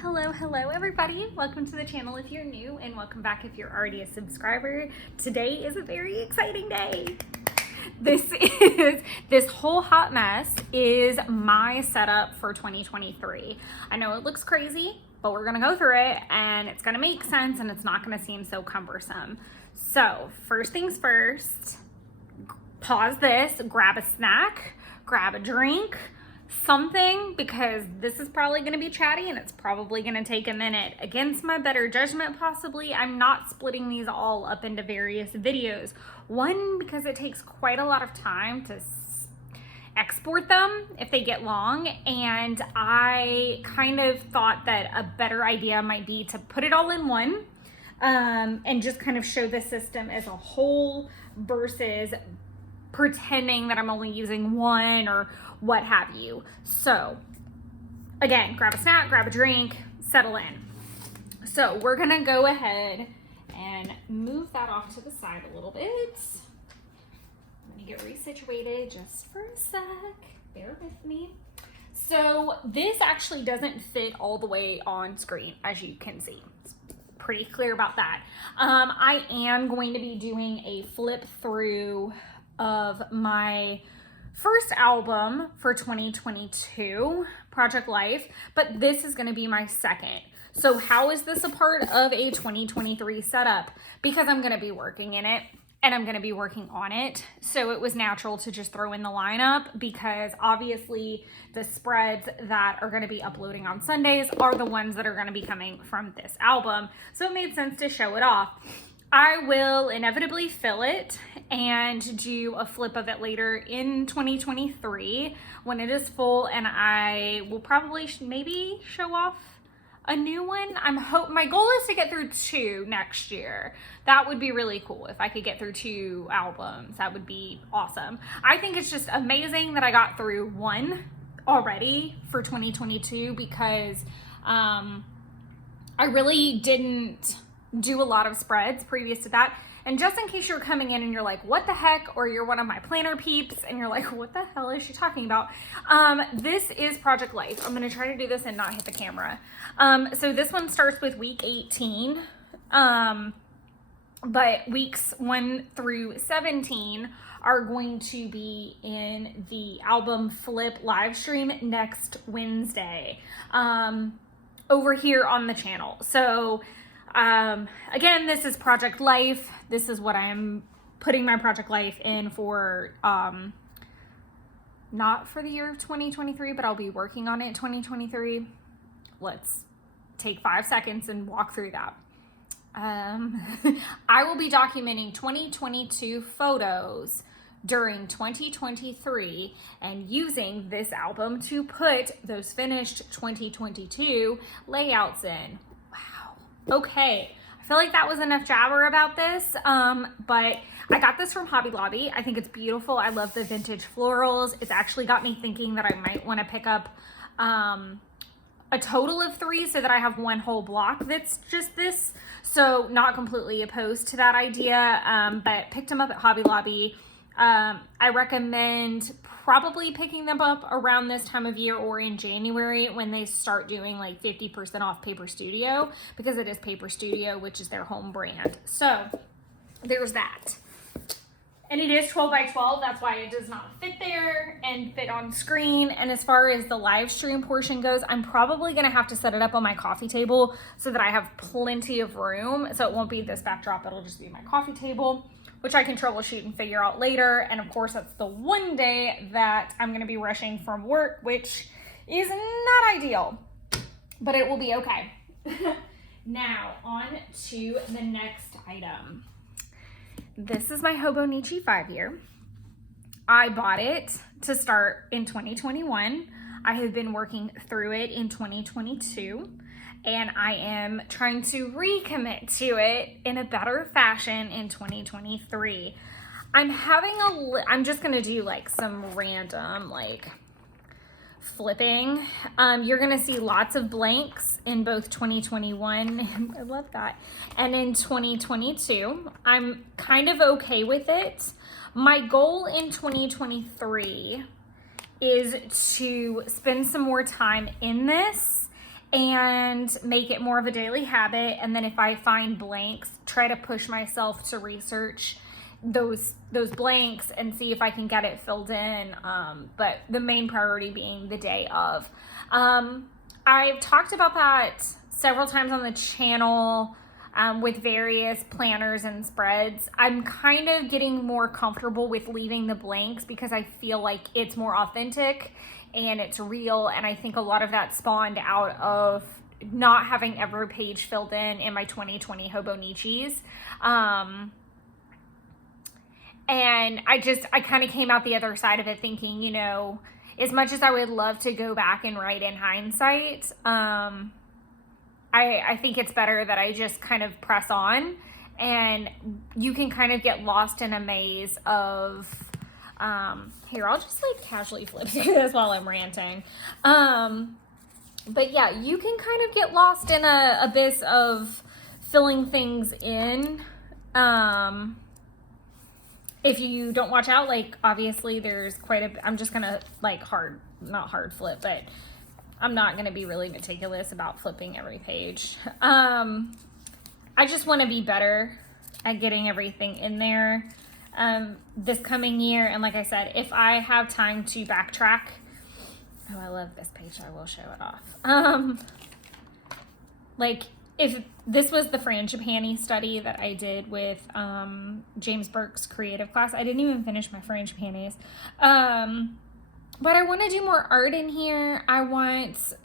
Hello everybody. Welcome to the channel if you're new, and welcome back if you're already a subscriber. Today is a very exciting day. This whole hot mess is my setup for 2023. I know it looks crazy, but we're gonna go through it and it's gonna make sense and it's not gonna seem so cumbersome. So first things first, pause this, grab a snack, grab a drink, something, because this is probably going to be chatty and it's probably going to take a minute. Against my better judgment, possibly, I'm not splitting these all up into various videos. One, because it takes quite a lot of time to export them if they get long, and I kind of thought that a better idea might be to put it all in one and just kind of show the system as a whole versus pretending that I'm only using one or what have you. So again, grab a snack, grab a drink, settle in. So we're gonna go ahead and move that off to the side a little bit. Let me get resituated just for a sec. Bear with me. So this actually doesn't fit all the way on screen, as you can see. It's pretty clear about that. I am going to be doing a flip through of my first album for 2022, Project Life, but this is going to be my second. So how is this a part of a 2023 setup? Because I'm going to be working in it and I'm going to be working on it. So it was natural to just throw in the lineup, because obviously the spreads that are going to be uploading on Sundays are the ones that are going to be coming from this album. So it made sense to show it off. I will inevitably fill it and do a flip of it later in 2023 when it is full, and I will probably maybe show off a new one. My goal is to get through 2 next year. That would be really cool if I could get through 2 albums. That would be awesome. I think it's just amazing that I got through 1 already for 2022, because I really didn't do a lot of spreads previous to that. And just in case you're coming in and you're like, what the heck, or you're one of my planner peeps and you're like, what the hell is she talking about? This is Project Life. I'm gonna try to do this and not hit the camera. So this one starts with week 18, but weeks 1 through 17 are going to be in the album flip live stream next Wednesday, over here on the channel. So again, this is Project Life. This is what I'm putting my Project Life in for, not for the year of 2023, but I'll be working on it in 2023. Let's take 5 seconds and walk through that. I will be documenting 2022 photos during 2023 and using this album to put those finished 2022 layouts in. Okay, I feel like that was enough jabber about this, but I got this from Hobby Lobby. I think it's beautiful. I love the vintage florals. It's actually got me thinking that I might want to pick up a total of 3 so that I have one whole block that's just this. So not completely opposed to that idea, but picked them up at Hobby Lobby. I recommend probably picking them up around this time of year or in January when they start doing like 50% off Paper Studio, because it is Paper Studio, which is their home brand. So there's that. And it is 12 by 12. That's why it does not fit there and fit on screen. And as far as the live stream portion goes, I'm probably going to have to set it up on my coffee table so that I have plenty of room. So it won't be this backdrop. It'll just be my coffee table, which I can troubleshoot and figure out later. And of course, that's the one day that I'm gonna be rushing from work, which is not ideal, but it will be okay. Now, on to the next item. This is my Hobonichi 5-year. I bought it to start in 2021. I have been working through it in 2022. And I am trying to recommit to it in a better fashion in 2023. I'm just gonna do like some random like flipping. You're gonna see lots of blanks in both 2021, I love that, and in 2022. I'm kind of okay with it. My goal in 2023 is to spend some more time in this and make it more of a daily habit. And then if I find blanks, try to push myself to research those blanks and see if I can get it filled in. But the main priority being the day of. I've talked about that several times on the channel with various planners and spreads. I'm kind of getting more comfortable with leaving the blanks because I feel like it's more authentic and it's real. And I think a lot of that spawned out of not having every page filled in my 2020 Hobonichis. And I kind of came out the other side of it thinking, you know, as much as I would love to go back and write in hindsight, I think it's better that I just kind of press on, and you can kind of get lost in a maze of, here, I'll just like casually flip through this while I'm ranting. But yeah, you can kind of get lost in a abyss of filling things in. If you don't watch out, like obviously there's quite a, I'm just gonna like not hard flip, but I'm not gonna be really meticulous about flipping every page. I just wanna be better at getting everything in there this coming year. And like I said, if I have time to backtrack, oh, I love this page, I will show it off. Like if this was the frangipani study that I did with James Burke's creative class, I didn't even finish my frangipanis. But I want to do more art in here.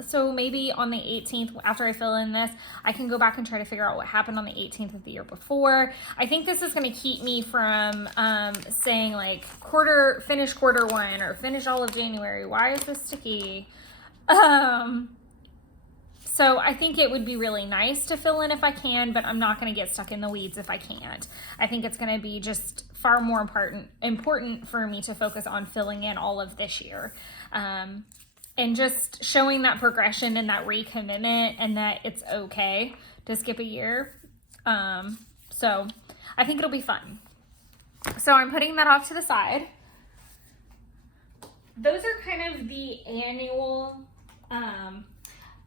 So maybe on the 18th, after I fill in this, I can go back and try to figure out what happened on the 18th of the year before. I think this is going to keep me from saying like finish quarter one or finish all of January. Why is this sticky? So I think it would be really nice to fill in if I can, but I'm not going to get stuck in the weeds if I can't. I think it's going to be just far more important for me to focus on filling in all of this year. And just showing that progression and that recommitment and that it's okay to skip a year. So I think it'll be fun. So I'm putting that off to the side. Those are kind of the annual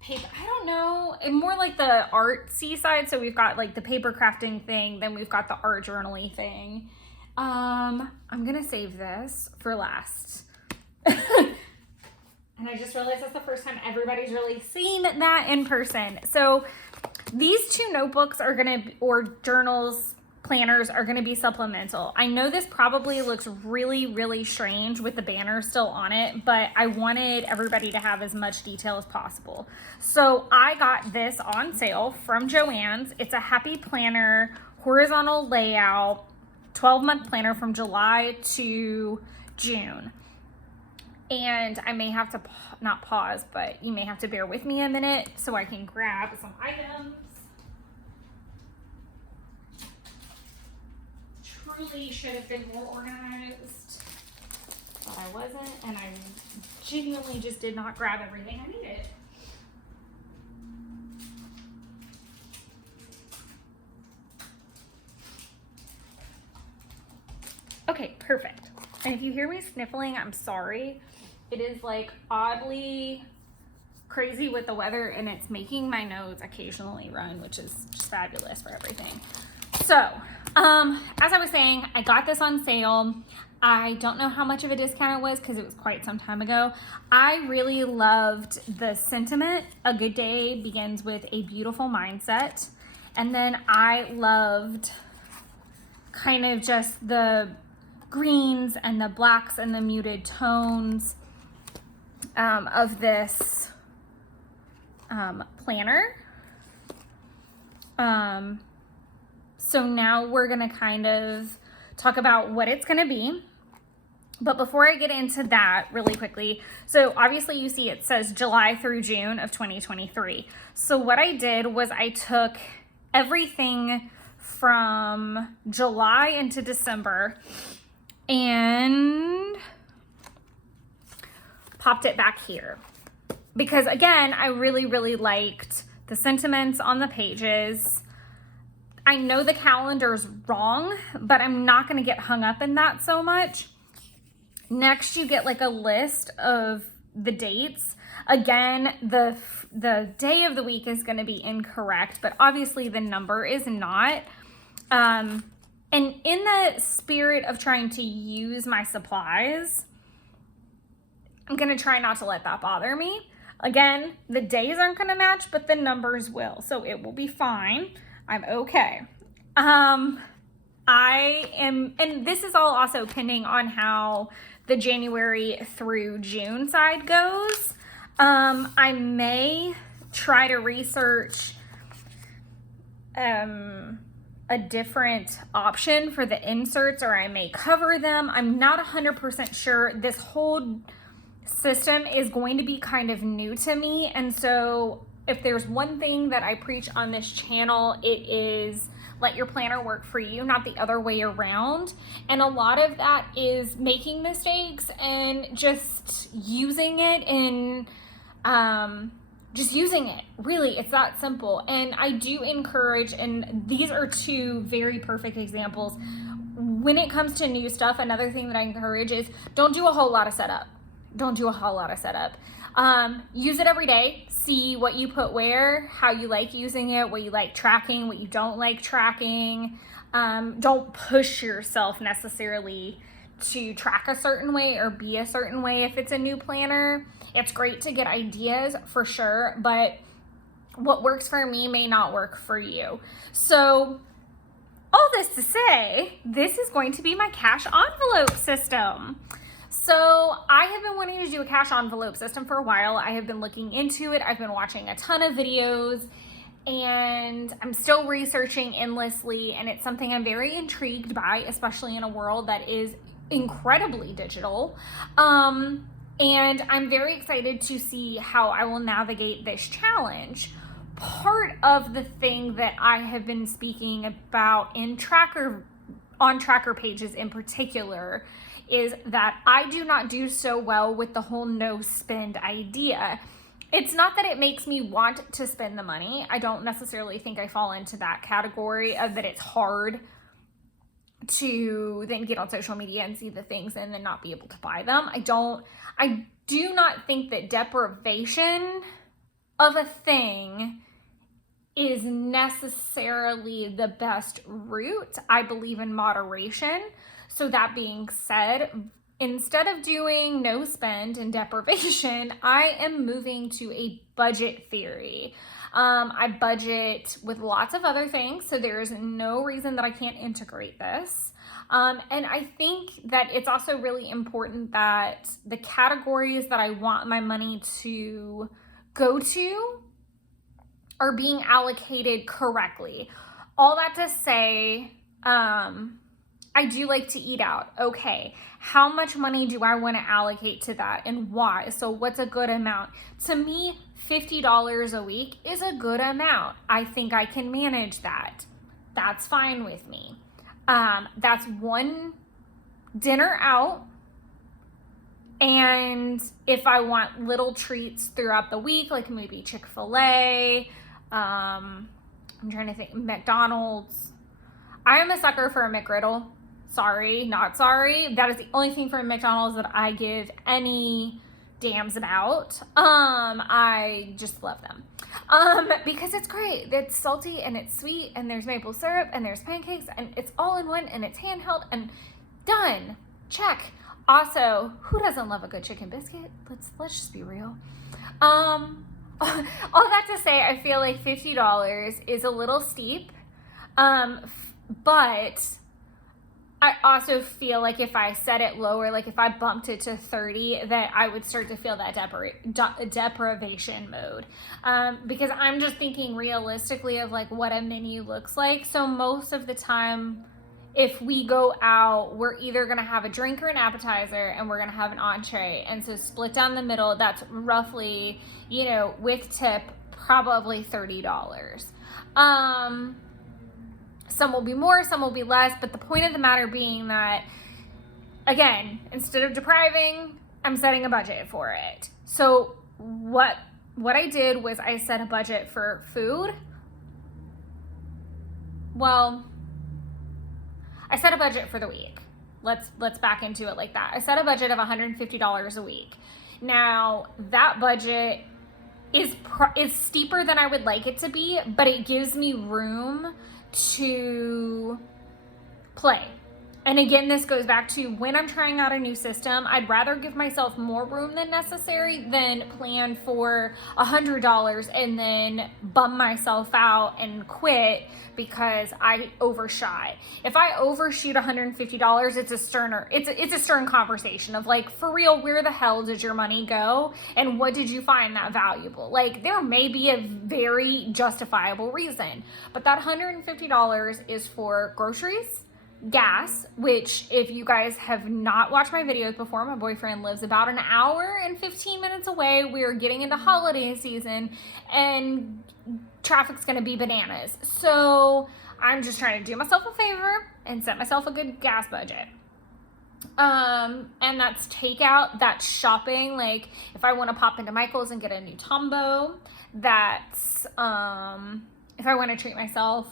paper, I don't know, more like the artsy side. So we've got like the paper crafting thing, then we've got the art journaling thing. I'm gonna save this for last. And I just realized that's the first time everybody's really seen that in person. So these two notebooks are gonna, or journals, planners are going to be supplemental. I know this probably looks really, really strange with the banner still on it, but I wanted everybody to have as much detail as possible. So I got this on sale from Joann's. It's a Happy Planner horizontal layout 12-month planner from July to June. And I may have to not pause, but you may have to bear with me a minute so I can grab some items. Truly should have been more organized, but I wasn't, and I genuinely just did not grab everything I needed. Okay, perfect. And if you hear me sniffling, I'm sorry. It is like oddly crazy with the weather, and it's making my nose occasionally run, which is just fabulous for everything. So, as I was saying, I got this on sale. I don't know how much of a discount it was because it was quite some time ago. I really loved the sentiment. A good day begins with a beautiful mindset. And then I loved kind of just the greens and the blacks and the muted tones of this planner. So now we're gonna kind of talk about what it's gonna be. But before I get into that really quickly, so obviously you see it says July through June of 2023. So what I did was I took everything from July into December and popped it back here. Because again, I really, really liked the sentiments on the pages. I know the calendar's wrong, but I'm not gonna get hung up in that so much. Next, you get like a list of the dates. Again, the day of the week is going to be incorrect, but obviously the number is not. And in the spirit of trying to use my supplies, I'm going to try not to let that bother me. Again, the days aren't going to match, but the numbers will. So it will be fine. I'm okay. I am, and this is all also pending on how the January through June side goes. I may try to research a different option for the inserts, or I may cover them. I'm not 100% sure. This whole system is going to be kind of new to me, and so if there's one thing that I preach on this channel, it is let your planner work for you, not the other way around. And a lot of that is making mistakes and just using it and just using it. Really, it's that simple. And I do encourage, and these are two very perfect examples. When it comes to new stuff, another thing that I encourage is don't do a whole lot of setup. Don't do a whole lot of setup. Use it every day. See what you put where, how you like using it, what you like tracking, what you don't like tracking. Don't push yourself necessarily to track a certain way or be a certain way if it's a new planner. It's great to get ideas for sure, but what works for me may not work for you. So all this to say, this is going to be my cash envelope system. So I have been wanting to do a cash envelope system for a while. I have been looking into it. I've been watching a ton of videos, and I'm still researching endlessly, and it's something I'm very intrigued by, especially in a world that is incredibly digital. And I'm very excited to see how I will navigate this challenge. Part of the thing that I have been speaking about on tracker pages in particular is that I do not do so well with the whole no spend idea. It's not that it makes me want to spend the money. I don't necessarily think I fall into that category of that it's hard to then get on social media and see the things and then not be able to buy them. I do not think that deprivation of a thing is necessarily the best route. I believe in moderation. So that being said, instead of doing no spend and deprivation, I am moving to a budget theory. I budget with lots of other things, so there is no reason that I can't integrate this. And I think that it's also really important that the categories that I want my money to go to are being allocated correctly. All that to say, I do like to eat out. Okay, how much money do I want to allocate to that and why? So what's a good amount? To me, $50 a week is a good amount. I think I can manage that. That's fine with me. That's one dinner out. And if I want little treats throughout the week, like maybe Chick-fil-A, I'm trying to think, McDonald's. I am a sucker for a McGriddle. Sorry, not sorry. That is the only thing from McDonald's that I give any damns about. I just love them. Because it's great. It's salty and it's sweet and there's maple syrup and there's pancakes and it's all in one and it's handheld and done. Check. Also, who doesn't love a good chicken biscuit? Let's just be real. All that to say, I feel like $50 is a little steep. But I also feel like if I set it lower, like if I bumped it to 30, that I would start to feel that deprivation mode. Because I'm just thinking realistically of like what a menu looks like. So most of the time, if we go out, we're either going to have a drink or an appetizer and we're going to have an entree. And so split down the middle, that's roughly, with tip, probably $30. Some will be more, some will be less, but the point of the matter being that, again, instead of depriving, I'm setting a budget for it. So what I did was I set a budget for food. Well, I set a budget for the week. Let's back into it like that. I set a budget of $150 a week. Now, that budget is steeper than I would like it to be, but it gives me room to play. And again, this goes back to when I'm trying out a new system, I'd rather give myself more room than necessary than plan for $100 and then bum myself out and quit because I overshot. If I overshoot $150, it's a stern conversation of like, for real, where the hell did your money go? And what did you find that valuable? Like, there may be a very justifiable reason, but that $150 is for groceries, gas, which if you guys have not watched my videos before, my boyfriend lives about an hour and 15 minutes away. We're getting into holiday season and traffic's gonna be bananas. So I'm just trying to do myself a favor and set myself a good gas budget. And that's takeout, that's shopping. Like if I want to pop into Michael's and get a new Tombow, that's if I want to treat myself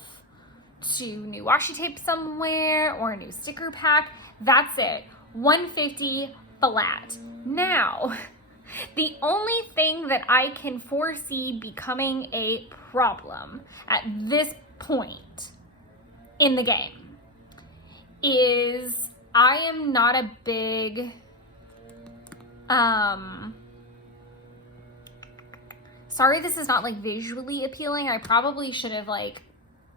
to new washi tape somewhere or a new sticker pack, that's it. $150 flat. Now, the only thing that I can foresee becoming a problem at this point in the game is I am not a big sorry this is not like visually appealing. I probably should have like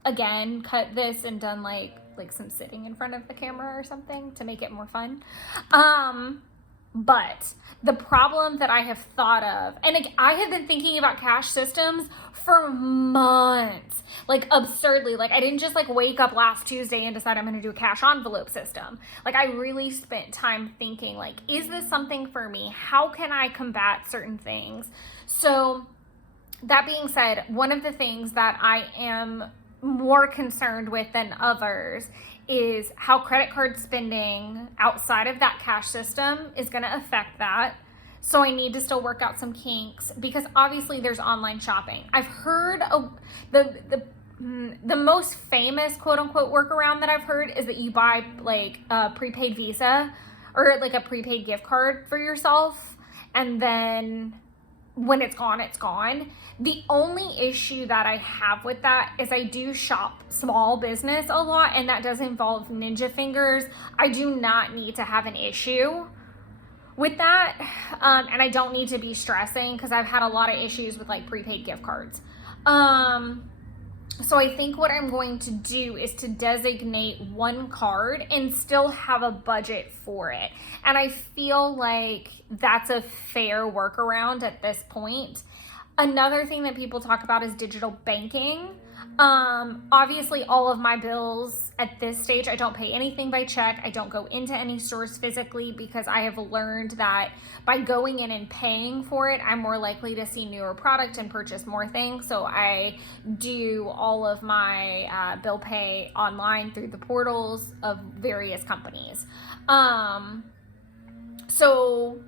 again cut this and done like some sitting in front of the camera or something to make it more fun. But the problem that I have thought of, and I have been thinking about cash systems for months, like absurdly. Like I didn't just like wake up last Tuesday and decide I'm going to do a cash envelope system. Like I really spent time thinking like, is this something for me? How can I combat certain things? So that being said, one of the things that I am more concerned with than others is how credit card spending outside of that cash system is going to affect that. So I need to still work out some kinks because obviously there's online shopping. I've heard the most famous quote unquote workaround that I've heard is that you buy like a prepaid Visa or like a prepaid gift card for yourself, and then when it's gone, it's gone. The only issue that I have with that is I do shop small business a lot, and that does involve Ninja Fingers. I do not need to have an issue with that, and I don't need to be stressing because I've had a lot of issues with like prepaid gift cards. So I think what I'm going to do is to designate one card and still have a budget for it. And I feel like that's a fair workaround at this point. Another thing that people talk about is digital banking. Obviously all of my bills at this stage, I don't pay anything by check. I don't go into any stores physically because I have learned that by going in and paying for it, I'm more likely to see newer product and purchase more things. So I do all of my bill pay online through the portals of various companies. So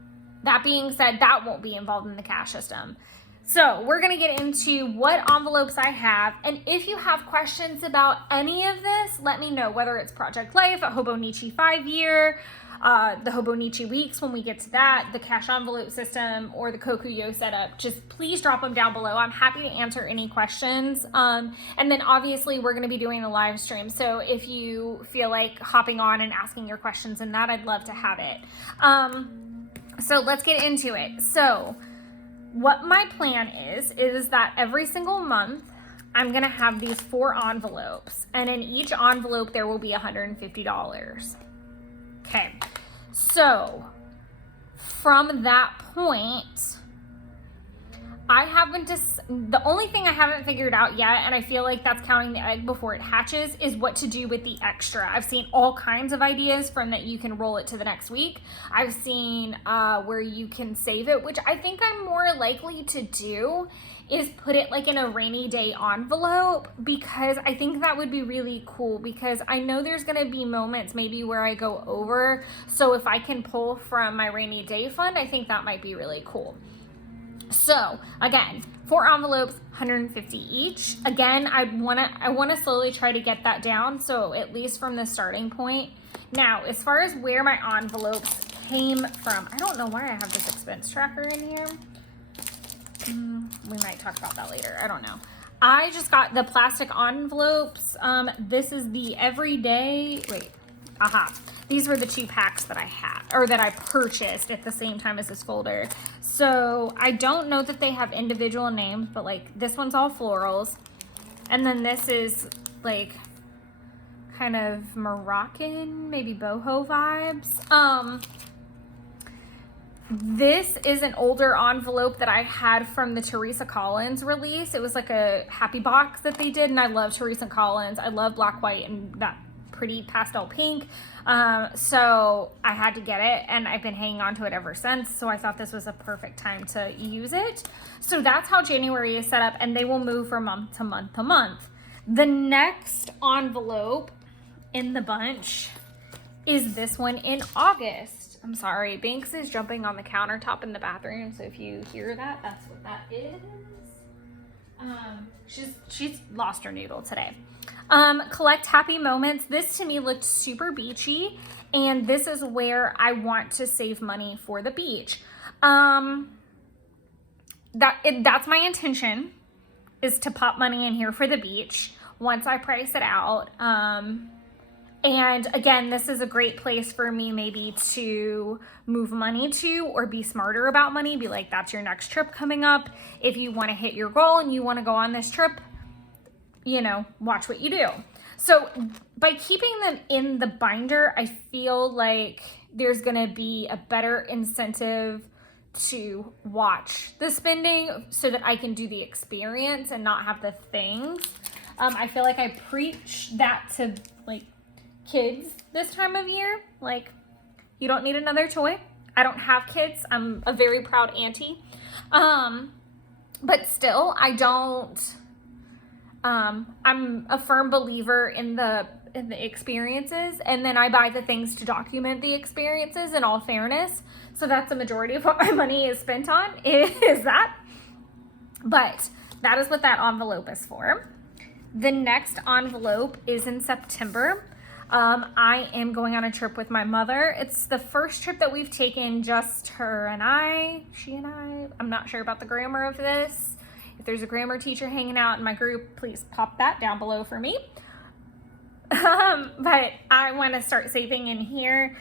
that being said, that won't be involved in the cash system. So we're going to get into what envelopes I have. And if you have questions about any of this, let me know, whether it's Project Life, a Hobonichi 5-year, the Hobonichi weeks when we get to that, the cash envelope system, or the Kokuyo setup. Just please drop them down below. I'm happy to answer any questions. And then obviously we're going to be doing a live stream. So if you feel like hopping on and asking your questions in that, I'd love to have it. So let's get into it. So what my plan is that every single month I'm gonna have these 4 envelopes, and in each envelope there will be $150. Okay, so from that point, the only thing I haven't figured out yet, and I feel like that's counting the egg before it hatches, is what to do with the extra. I've seen all kinds of ideas from that you can roll it to the next week. I've seen where you can save it, which I think I'm more likely to do is put it like in a rainy day envelope, because I think that would be really cool, because I know there's going to be moments maybe where I go over. So if I can pull from my rainy day fund, I think that might be really cool. So again, 4 envelopes, $150 each. Again, I want to slowly try to get that down, so at least from the starting point. Now, as far as where my envelopes came from, I don't know why I have this expense tracker in here. We might talk about that later. I don't know. I just got the plastic envelopes. This is the everyday, these were the 2 packs that I had, or that I purchased at the same time as this folder. So I don't know that they have individual names, but like this one's all florals. And then this is like kind of Moroccan, maybe boho vibes. This is an older envelope that I had from the Teresa Collins release. It was like a happy box that they did, and I love Teresa Collins. I love black, white, and that pretty pastel pink. So I had to get it, and I've been hanging on to it ever since. So I thought this was a perfect time to use it. So that's how January is set up, and they will move from month to month to month. The next envelope in the bunch is this one in August. I'm sorry, Banks is jumping on the countertop in the bathroom, so if you hear that, that's what that is. She's lost her noodle today. Collect happy moments. This to me looked super beachy, and this is where I want to save money for the beach. That's my intention, is to pop money in here for the beach once I price it out. And again, this is a great place for me maybe to move money to, or be smarter about money. Be like, that's your next trip coming up. If you want to hit your goal and you want to go on this trip, you know, watch what you do. So by keeping them in the binder, I feel like there's going to be a better incentive to watch the spending so that I can do the experience and not have the things. I feel like I preach that to like kids this time of year. Like, you don't need another toy. I don't have kids. I'm a very proud auntie. But still, I don't, I'm a firm believer in the experiences, and then I buy the things to document the experiences in all fairness. So that's the majority of what my money is spent on, is that. But that is what that envelope is for. The next envelope is in September. I am going on a trip with my mother. It's the first trip that we've taken, just her and I, she and I. I'm not sure about the grammar of this. If there's a grammar teacher hanging out in my group, please pop that down below for me. But I want to start saving in here.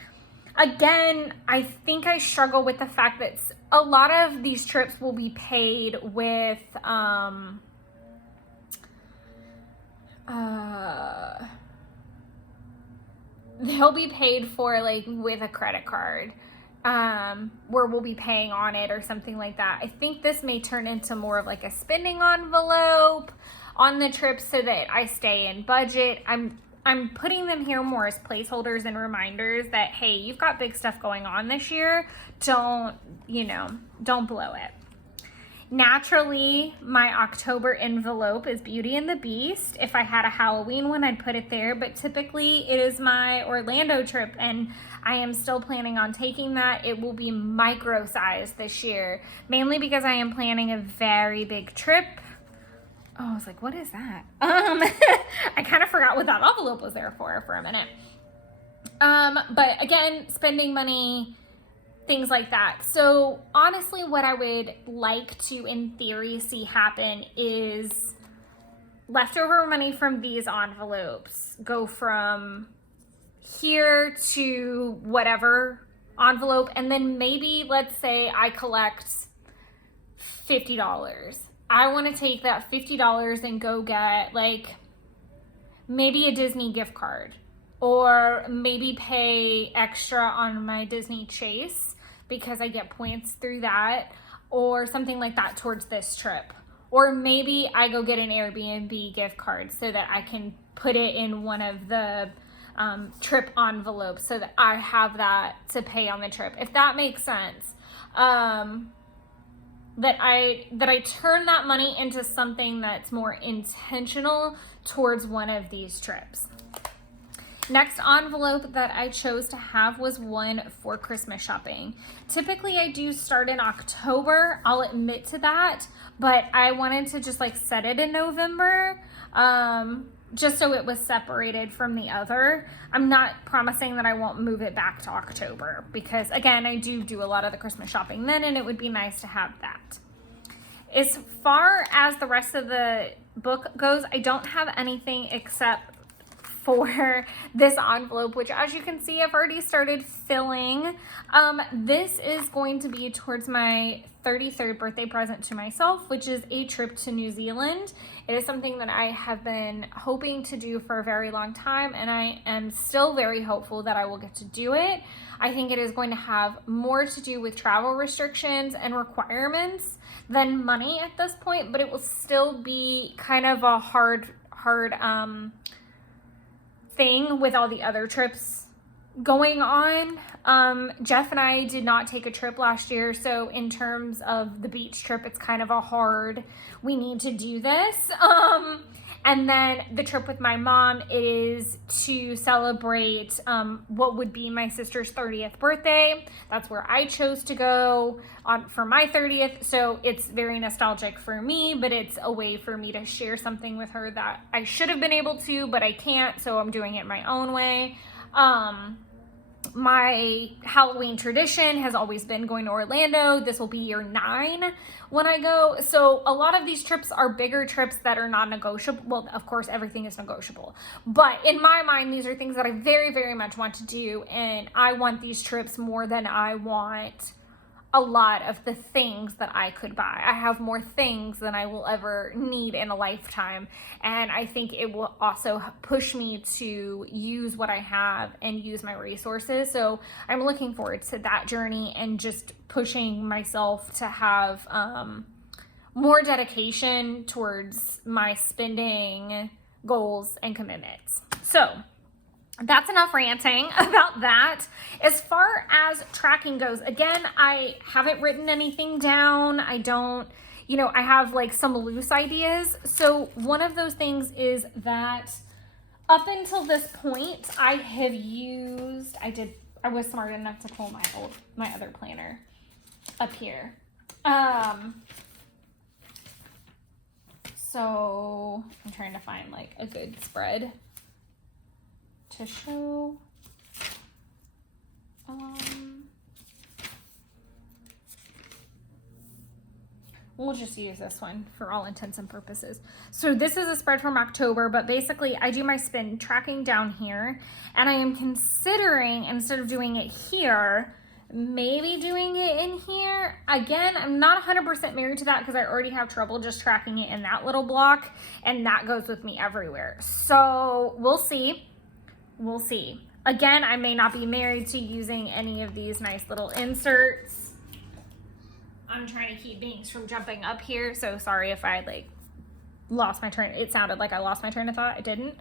Again, I think I struggle with the fact that a lot of these trips will be paid with, they'll be paid for like with a credit card, where we'll be paying on it or something like that. I think this may turn into more of like a spending envelope on the trip so that I stay in budget. I'm putting them here more as placeholders and reminders that, hey, you've got big stuff going on this year. Don't blow it. Naturally, my October envelope is Beauty and the Beast. If I had a Halloween one, I'd put it there, but typically it is my Orlando trip, and I am still planning on taking that. It will be micro-sized this year, mainly because I am planning a very big trip. Oh, I was like, what is that? I kind of forgot what that envelope was there for a minute. But again, spending money, things like that. So honestly, what I would like to, in theory, see happen is leftover money from these envelopes go from here to whatever envelope. And then maybe, let's say I collect $50. I want to take that $50 and go get like maybe a Disney gift card, or maybe pay extra on my Disney Chase because I get points through that, or something like that towards this trip. Or maybe I go get an Airbnb gift card so that I can put it in one of the trip envelopes so that I have that to pay on the trip, if that makes sense. That I turn that money into something that's more intentional towards one of these trips. Next envelope that I chose to have was one for Christmas shopping. Typically I do start in October, I'll admit to that, but I wanted to just like set it in November, just so it was separated from the other. I'm not promising that I won't move it back to October because again, I do a lot of the Christmas shopping then, and it would be nice to have that. As far as the rest of the book goes, I don't have anything except for this envelope, which as you can see, I've already started filling. This is going to be towards my 33rd birthday present to myself, which is a trip to New Zealand. It is something that I have been hoping to do for a very long time, and I am still very hopeful that I will get to do it. I think it is going to have more to do with travel restrictions and requirements than money at this point, but it will still be kind of a hard thing with all the other trips going on. Jeff and I did not take a trip last year, so in terms of the beach trip, it's kind of a hard, we need to do this. And then the trip with my mom is to celebrate what would be my sister's 30th birthday. That's where I chose to go for my 30th. So it's very nostalgic for me, but it's a way for me to share something with her that I should have been able to, but I can't. So I'm doing it my own way. My Halloween tradition has always been going to Orlando. This will be year 9 when I go. So a lot of these trips are bigger trips that are non-negotiable. Well, of course, everything is negotiable. But in my mind, these are things that I very, very much want to do. And I want these trips more than I want a lot of the things that I could buy. I have more things than I will ever need in a lifetime. And I think it will also push me to use what I have and use my resources. So I'm looking forward to that journey and just pushing myself to have more dedication towards my spending goals and commitments. So that's enough ranting about that. As far as tracking goes, again, I haven't written anything down. I don't, I have like some loose ideas. So one of those things is that up until this point, I was smart enough to pull my other planner up here. So I'm trying to find like a good spread to show. We'll just use this one for all intents and purposes. So this is a spread from October, but basically I do my spend tracking down here, and I am considering, instead of doing it here, maybe doing it in here. Again, I'm not 100% married to that because I already have trouble just tracking it in that little block, and that goes with me everywhere. So we'll see. We'll see. Again, I may not be married to using any of these nice little inserts. I'm trying to keep beings from jumping up here, so sorry if I lost my train. It sounded like I lost my train of thought. I didn't.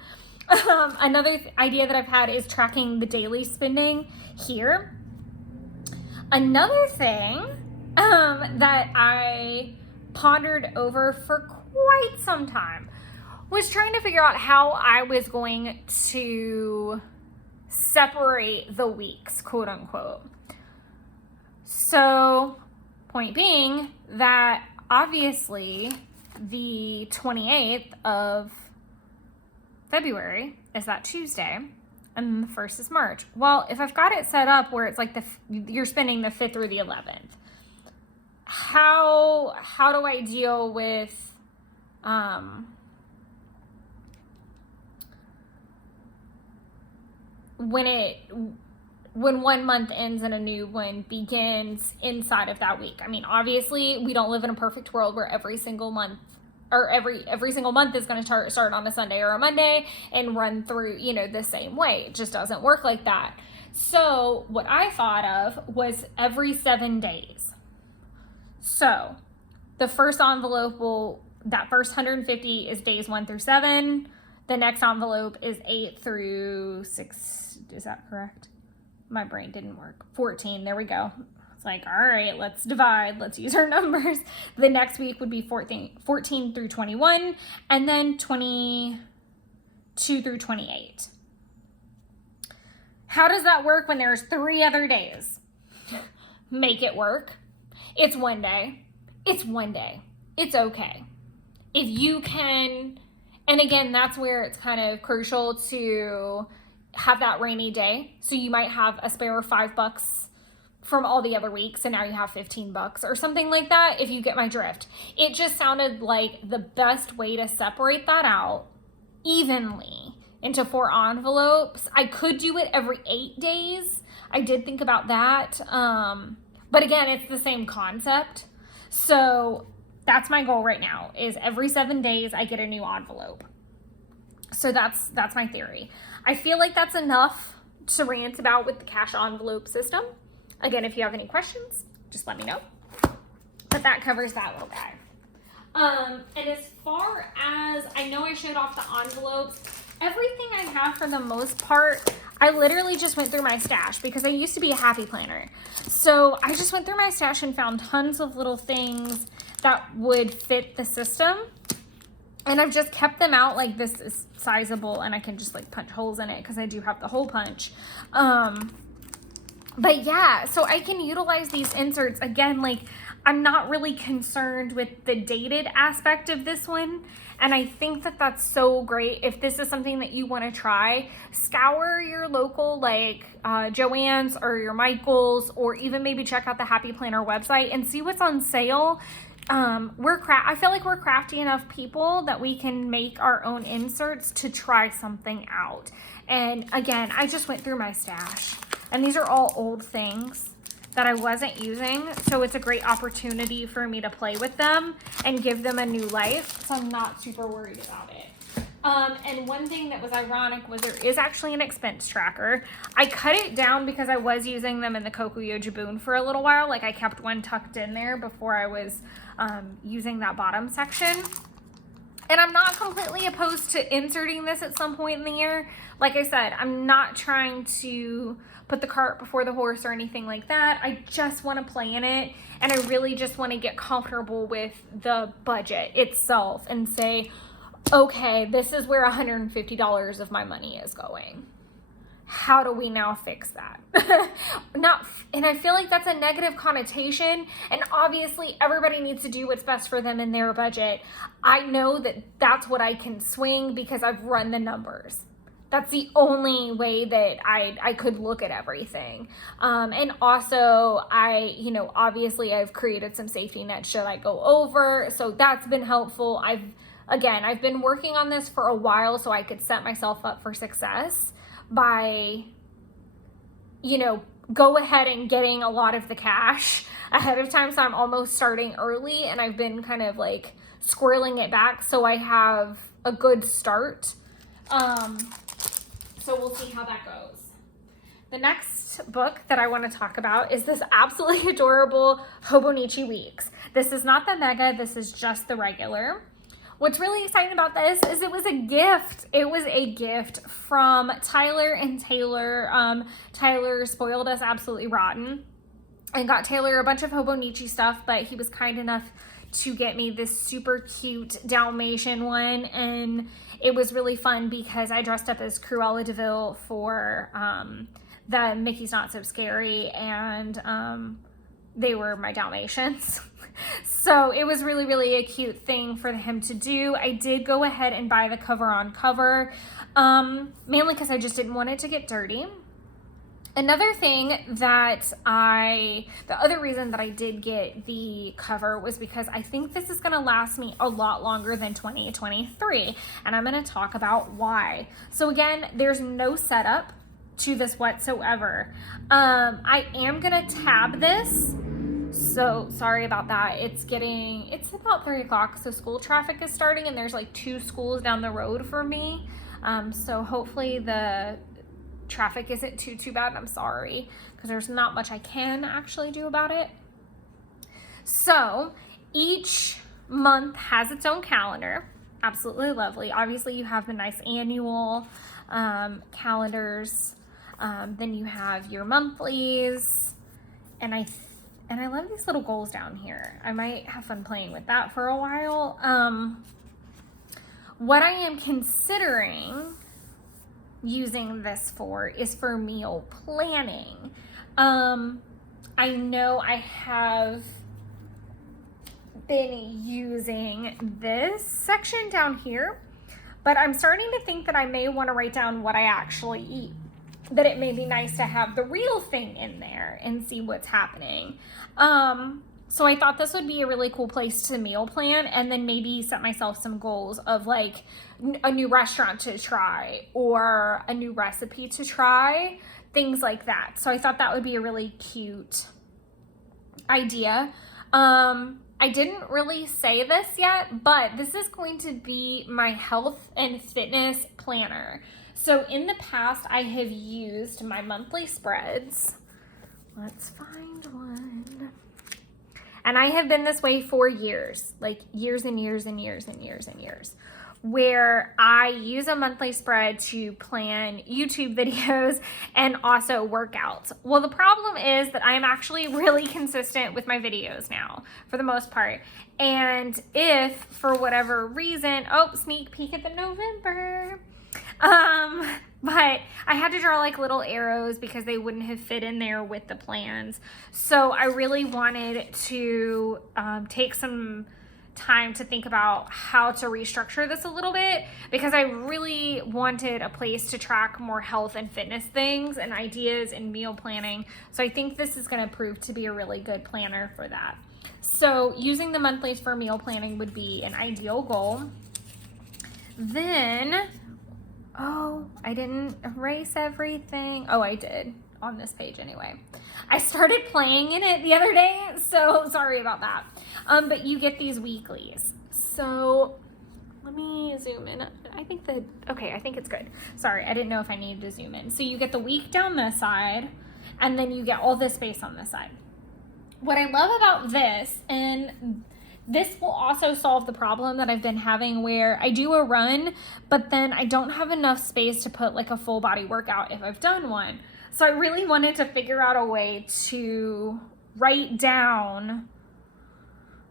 Another idea that I've had is tracking the daily spending here. Another thing that I pondered over for quite some time was trying to figure out how I was going to separate the weeks, quote unquote. So, point being that obviously the 28th of February is that Tuesday, and the 1st is March. Well, if I've got it set up where it's like you're spending the 5th through the 11th, how do I deal with when one month ends and a new one begins inside of that week? I mean, obviously we don't live in a perfect world where every single month is going to start on a Sunday or a Monday and run through, the same way. It just doesn't work like that. So what I thought of was every 7 days. So the first envelope that first 150 is days 1 through 7. The next envelope is 8 through 6. Is that correct? My brain didn't work. 14. There we go. It's like, all right, let's divide. Let's use our numbers. The next week would be 14 through 21, and then 22 through 28. How does that work when there's 3 other days? Make it work. It's one day. It's one day. It's okay. If you can, and again, that's where it's kind of crucial to have that rainy day. So you might have a spare $5 from all the other weeks, and now you have $15 or something like that, if you get my drift. It just sounded like the best way to separate that out evenly into 4 envelopes. I could do it every 8 days. I did think about that. But again, it's the same concept. So that's my goal right now, is every 7 days I get a new envelope. So that's my theory. I feel like that's enough to rant about with the cash envelope system. Again, if you have any questions, just let me know. But that covers that little guy. And as far as, I know I showed off the envelopes, everything I have for the most part, I literally just went through my stash because I used to be a happy planner. So I just went through my stash and found tons of little things that would fit the system. And I've just kept them out. Like, this is sizable and I can just like punch holes in it because I do have the hole punch. But yeah, so I can utilize these inserts. Again, like, I'm not really concerned with the dated aspect of this one. And I think that that's so great. If this is something that you want to try, scour your local, like Joann's or your Michael's, or even maybe check out the Happy Planner website and see what's on sale. I feel like we're crafty enough people that we can make our own inserts to try something out. And again, I just went through my stash, and these are all old things that I wasn't using. So it's a great opportunity for me to play with them and give them a new life. So I'm not super worried about it. And one thing that was ironic was there is actually an expense tracker. I cut it down because I was using them in the Kokuyo Jabun for a little while. Like, I kept one tucked in there before I was using that bottom section. And I'm not completely opposed to inserting this at some point in the year. Like I said, I'm not trying to put the cart before the horse or anything like that. I just want to play in it. And I really just want to get comfortable with the budget itself and say, okay, this is where $150 of my money is going. How do we now fix that? And I feel like that's a negative connotation, and obviously everybody needs to do what's best for them in their budget. I know that that's what I can swing because I've run the numbers. That's the only way that I could look at everything. And also obviously I've created some safety nets should I go over. So that's been helpful. I've been working on this for a while so I could set myself up for success by, go ahead and getting a lot of the cash ahead of time. So I'm almost starting early, and I've been kind of like squirreling it back so I have a good start. So we'll see how that goes. The next book that I want to talk about is this absolutely adorable Hobonichi Weeks. This is not the mega, this is just the regular. What's really exciting about this is it was a gift. It was a gift from Tyler and Taylor. Tyler spoiled us absolutely rotten and got Taylor a bunch of Hobonichi stuff, but he was kind enough to get me this super cute Dalmatian one, and it was really fun because I dressed up as Cruella de Vil for the Mickey's Not So Scary, and they were my Dalmatians. So it was really, really a cute thing for him to do. I did go ahead and buy the cover on cover, mainly because I just didn't want it to get dirty. Another thing that the other reason that I did get the cover was because I think this is going to last me a lot longer than 2023. And I'm going to talk about why. So again, there's no setup to this whatsoever. I am going to tab this. So sorry about that. It's about 3 o'clock. So school traffic is starting, and there's like 2 schools down the road for me. So hopefully the traffic isn't too bad. I'm sorry, because there's not much I can actually do about it. So each month has its own calendar. Absolutely lovely. Obviously you have the nice annual calendars. Then you have your monthlies, and I love these little goals down here. I might have fun playing with that for a while. What I am considering using this for is for meal planning. I know I have been using this section down here, but I'm starting to think that I may want to write down what I actually eat. That it may be nice to have the real thing in there and see what's happening. So I thought this would be a really cool place to meal plan, and then maybe set myself some goals of like a new restaurant to try or a new recipe to try, things like that. So I thought that would be a really cute idea. I didn't really say this yet, but this is going to be my health and fitness planner. So in the past, I have used my monthly spreads. Let's find one. And I have been this way for years, like years and years and years and years and years, where I use a monthly spread to plan YouTube videos and also workouts. Well, the problem is that I'm actually really consistent with my videos now, for the most part. And if, for whatever reason, sneak peek at the November, but I had to draw like little arrows because they wouldn't have fit in there with the plans. So I really wanted to take some time to think about how to restructure this a little bit, because I really wanted a place to track more health and fitness things and ideas and meal planning. So I think this is going to prove to be a really good planner for that. So using the monthlies for meal planning would be an ideal goal. Then, I didn't erase everything. I did on this page anyway. I started playing in it the other day, so sorry about that. But you get these weeklies. So let me zoom in. I think it's good. Sorry, I didn't know if I needed to zoom in. So you get the week down this side, and then you get all this space on this side. What I love about this, and this will also solve the problem that I've been having where I do a run, but then I don't have enough space to put like a full body workout if I've done one. So I really wanted to figure out a way to write down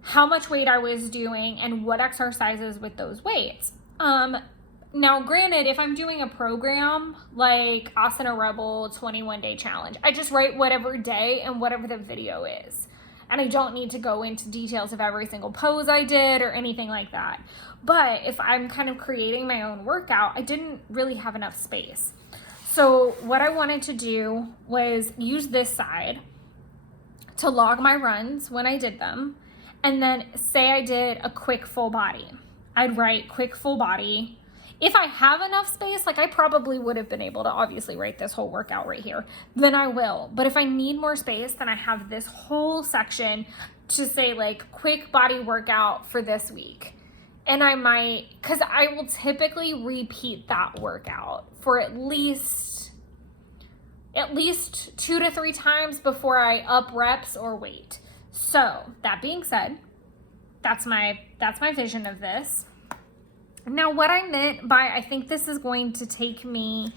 how much weight I was doing and what exercises with those weights. Now granted, if I'm doing a program like Asana Rebel 21-day challenge, I just write whatever day and whatever the video is. And I don't need to go into details of every single pose I did or anything like that. But if I'm kind of creating my own workout, I didn't really have enough space. So what I wanted to do was use this side to log my runs when I did them. And then say I did a quick full body. I'd write quick full body. If I have enough space, like I probably would have been able to obviously write this whole workout right here, then I will. But if I need more space, then I have this whole section to say like quick body workout for this week. And I might, because I will typically repeat that workout for at least 2 to 3 times before I up reps or weight. So that being said, that's my vision of this. Now, what I meant by I think this is going to take me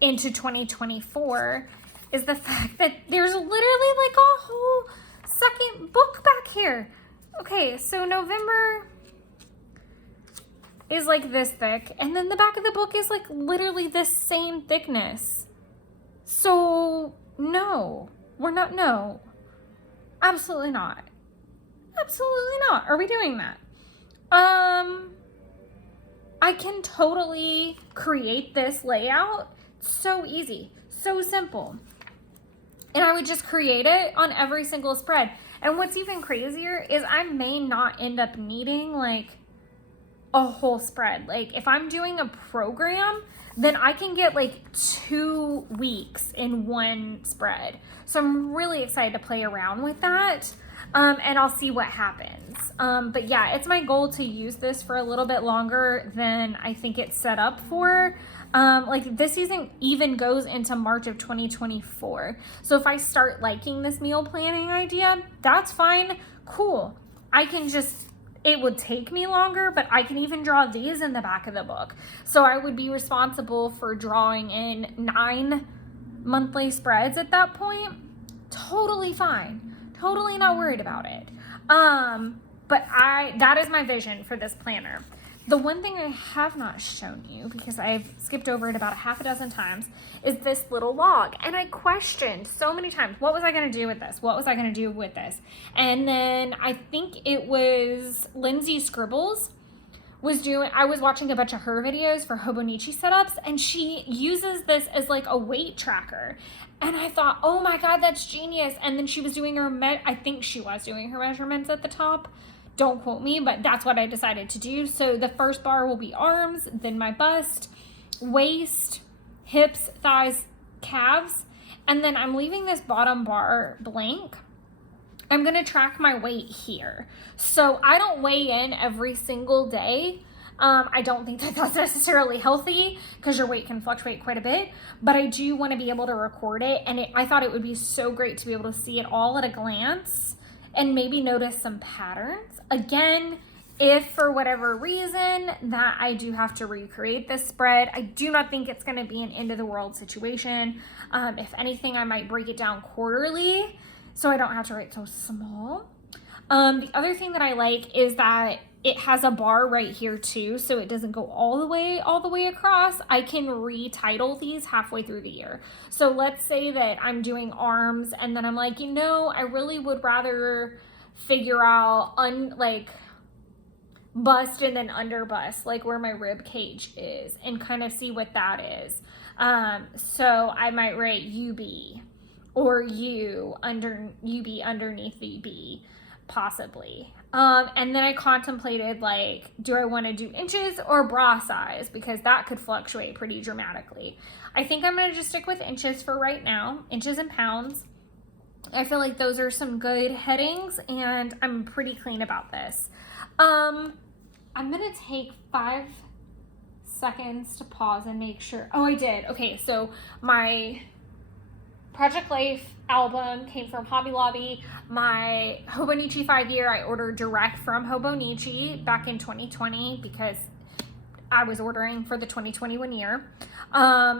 into 2024 is the fact that there's literally like a whole second book back here. Okay, so November is like this thick, and then the back of the book is like literally this same thickness. So no, absolutely not. Absolutely not. Are we doing that? I can totally create this layout. So easy, so simple. And I would just create it on every single spread. And what's even crazier is I may not end up needing like a whole spread. Like if I'm doing a program, then I can get like 2 weeks in one spread. So I'm really excited to play around with that. And I'll see what happens. But yeah, it's my goal to use this for a little bit longer than I think it's set up for. Like this season even goes into March of 2024. So if I start liking this meal planning idea, that's fine, cool. It would take me longer, but I can even draw these in the back of the book. So I would be responsible for drawing in 9 monthly spreads at that point. Totally fine. Totally not worried about it. But that is my vision for this planner. The one thing I have not shown you, because I've skipped over it about a half a dozen times, is this little log. And I questioned so many times, what was I going to do with this? What was I going to do with this? And then I think it was Lindsay Scribbles I was watching a bunch of her videos for Hobonichi setups, and she uses this as like a weight tracker. And I thought, oh my God, that's genius. And then she was doing I think she was doing her measurements at the top. Don't quote me, but that's what I decided to do. So the first bar will be arms, then my bust, waist, hips, thighs, calves. And then I'm leaving this bottom bar blank. I'm going to track my weight here. So I don't weigh in every single day. I don't think that that's necessarily healthy because your weight can fluctuate quite a bit, but I do want to be able to record it. And I thought it would be so great to be able to see it all at a glance and maybe notice some patterns. Again, if for whatever reason that I do have to recreate this spread, I do not think it's going to be an end of the world situation. If anything, I might break it down quarterly so I don't have to write so small. The other thing that I like is that it has a bar right here too, so it doesn't go all the way across. I can retitle these halfway through the year. So let's say that I'm doing arms and then I'm like, I really would rather figure out bust and then under bust, like where my rib cage is, and kind of see what that is. So I might write UB or UB underneath the B, possibly. And then I contemplated, do I want to do inches or bra size? Because that could fluctuate pretty dramatically. I think I'm going to just stick with inches for right now, inches and pounds. I feel like those are some good headings, and I'm pretty clean about this. I'm going to take 5 seconds to pause and make sure. Oh, I did. Okay, so my Project Life album came from Hobby Lobby. My Hobonichi 5-year I ordered direct from Hobonichi back in 2020 because I was ordering for the 2021 year.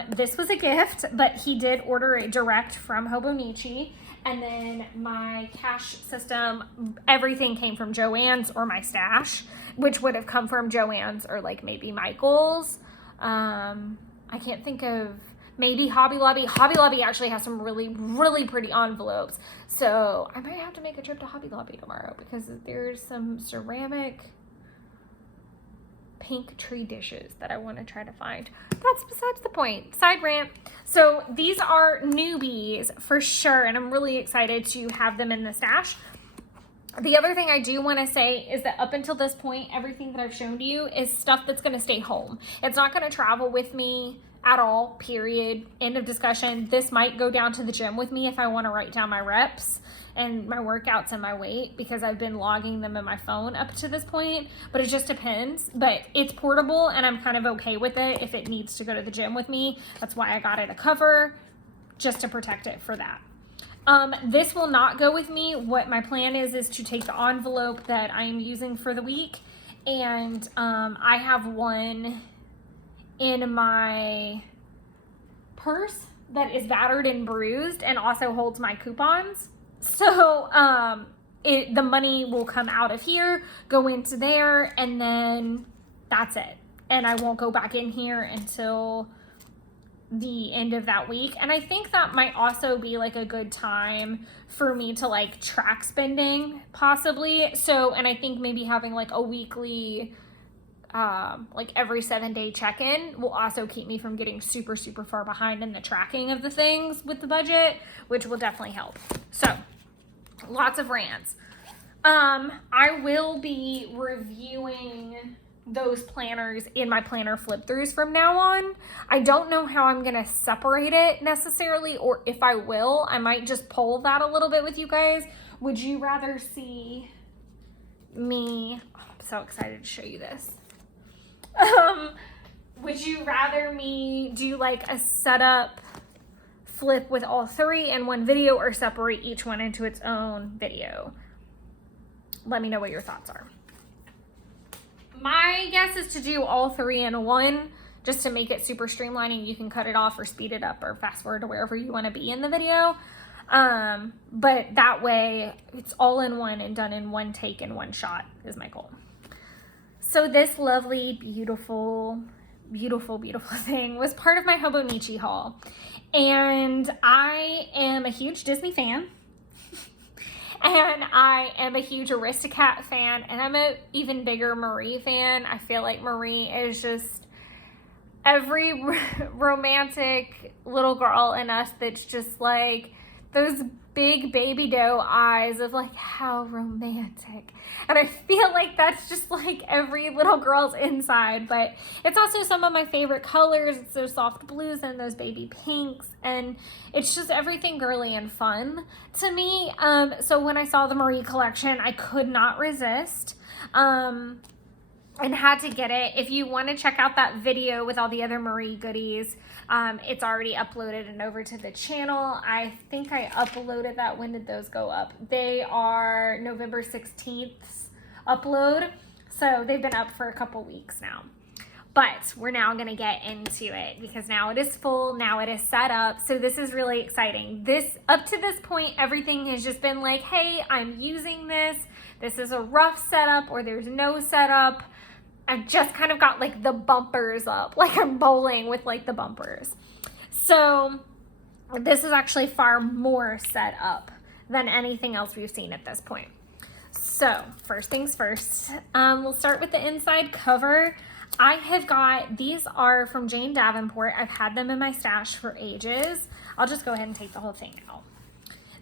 This was a gift, but he did order it direct from Hobonichi. And then my cash system, everything came from Joann's or my stash, which would have come from Joann's or maybe Michael's. I can't think of, maybe Hobby Lobby. Hobby Lobby actually has some really, really pretty envelopes. So I might have to make a trip to Hobby Lobby tomorrow because there's some ceramic pink tree dishes that I want to try to find. That's besides the point. Side rant. So these are newbies for sure, and I'm really excited to have them in the stash. The other thing I do want to say is that up until this point, everything that I've shown you is stuff that's going to stay home. It's not going to travel with me at all, period. End of discussion. This might go down to the gym with me if I want to write down my reps and my workouts and my weight, because I've been logging them in my phone up to this point, but it just depends. But it's portable and I'm kind of okay with it if it needs to go to the gym with me. That's why I got it a cover, just to protect it for that. This will not go with me. What my plan is to take the envelope that I am using for the week, and I have one in my purse that is battered and bruised and also holds my coupons. So the money will come out of here, go into there, and then that's it. And I won't go back in here until the end of that week. And I think that might also be a good time for me to track spending, possibly. So, and I think maybe having a weekly every 7-day check-in will also keep me from getting super, super far behind in the tracking of the things with the budget, which will definitely help. So lots of rants. I will be reviewing those planners in my planner flip throughs from now on. I don't know how I'm going to separate it necessarily, or if I will, I might just poll that a little bit with you guys. Would you rather see me, I'm so excited to show you this. Would you rather me do a setup flip with all 3 in one video, or separate each one into its own video? Let me know what your thoughts are. My guess is to do all 3 in one, just to make it super streamlined, and you can cut it off or speed it up or fast forward to wherever you want to be in the video. But that way it's all in one and done in one take in one shot is my goal. So this lovely, beautiful, beautiful, beautiful thing was part of my Hobonichi haul. And I am a huge Disney fan. And I am a huge Aristocat fan. And I'm an even bigger Marie fan. I feel like Marie is just every romantic little girl in us that's just like those big baby doe eyes of like, how romantic. And I feel like that's just like every little girl's inside, but it's also some of my favorite colors. It's those soft blues and those baby pinks, and it's just everything girly and fun to me. So when I saw the Marie collection, I could not resist. And had to get it. If you want to check out that video with all the other Marie goodies, it's already uploaded and over to the channel. I think I uploaded that. When did those go up? They are November 16th's upload. So they've been up for a couple weeks now. But we're now going to get into it because now it is full. Now it is set up. So this is really exciting. Up to this point, everything has just been like, hey, I'm using this. This is a rough setup, or there's no setup. I've just kind of got like the bumpers up, like I'm bowling with like the bumpers. So this is actually far more set up than anything else we've seen at this point. So first things first, we'll start with the inside cover. I have got, these are from Jane Davenport. I've had them in my stash for ages. I'll just go ahead and take the whole thing out.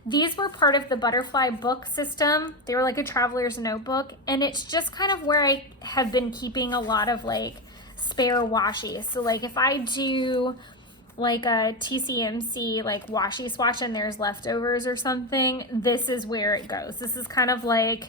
These were part of the Butterfly book system. They were like a traveler's notebook, and it's just kind of where I have been keeping a lot of like spare washi. So like if I do like a TCMC like washi swatch and there's leftovers or something, this is where it goes. This is kind of like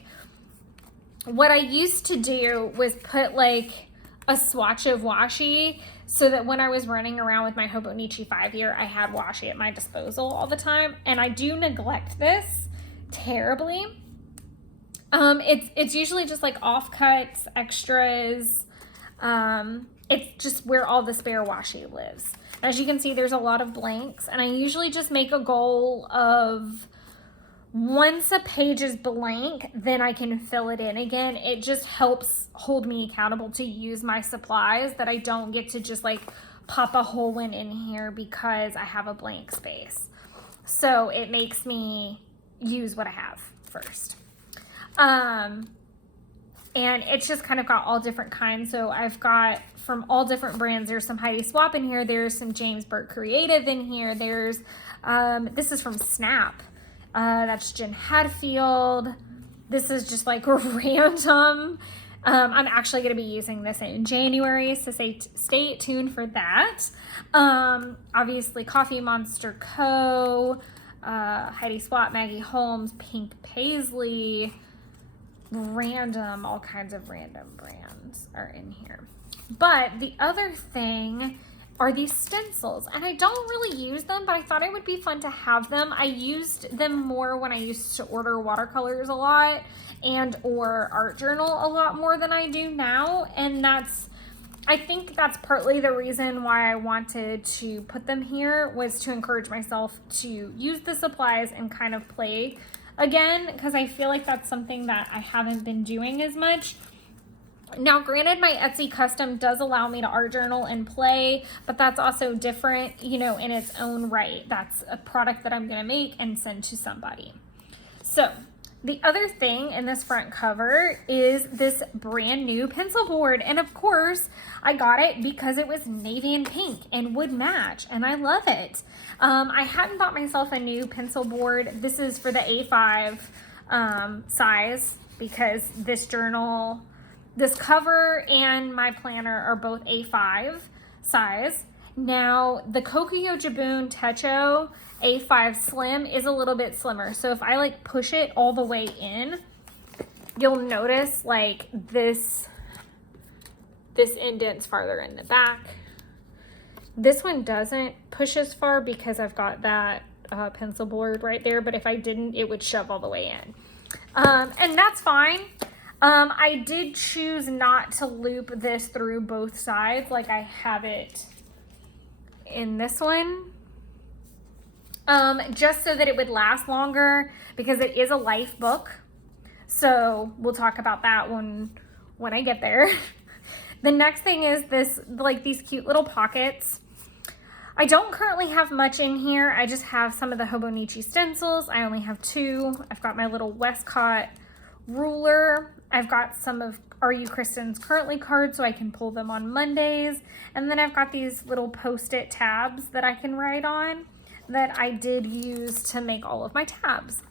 what I used to do was put like a swatch of washi so that when I was running around with my Hobonichi 5-year, I had washi at my disposal all the time. And I do neglect this terribly. It's usually just like offcuts, extras. It's just where all the spare washi lives. As you can see, there's a lot of blanks, and I usually just make a goal of once a page is blank, then I can fill it in again. It just helps hold me accountable to use my supplies, that I don't get to just like pop a whole one in here because I have a blank space. So it makes me use what I have first. And it's just kind of got all different kinds. So I've got from all different brands. There's some Heidi Swapp in here. There's some James Burke Creative in here. There's, this is from Snap. That's Jen Hadfield. This is just like random. I'm actually going to be using this in January, so stay tuned for that. Obviously, Coffee Monster Co., Heidi Swapp, Maggie Holmes, Pink Paisley, random, all kinds of random brands are in here. But the other thing are these stencils, and I don't really use them, but I thought it would be fun to have them. I used them more when I used to order watercolors a lot and or art journal a lot more than I do now, and I think that's partly the reason why I wanted to put them here, was to encourage myself to use the supplies and kind of play again, because I feel like that's something that I haven't been doing as much. Now, granted, my Etsy custom does allow me to art journal and play, but that's also different, you know, in its own right. That's a product that I'm going to make and send to somebody. So the other thing in this front cover is this brand new pencil board. And of course, I got it because it was navy and pink and would match, and I love it. I hadn't bought myself a new pencil board. This is for the A5 size, because this journal, this cover and my planner are both A5 size. Now, the Kokuyo Jabun Techo A5 Slim is a little bit slimmer. So if I like push it all the way in, you'll notice like this indent's farther in the back. This one doesn't push as far because I've got that pencil board right there. But if I didn't, it would shove all the way in. And that's fine. I did choose not to loop this through both sides like I have it in this one, just so that it would last longer, because it is a life book. So we'll talk about that when when I get there. The next thing is this, like these cute little pockets. I don't currently have much in here. I just have some of the Hobonichi stencils. I only have 2. I've got my little Westcott ruler. I've got some of Are You Kristen's Currently cards so I can pull them on Mondays. And then I've got these little Post-it tabs that I can write on that I did use to make all of my tabs.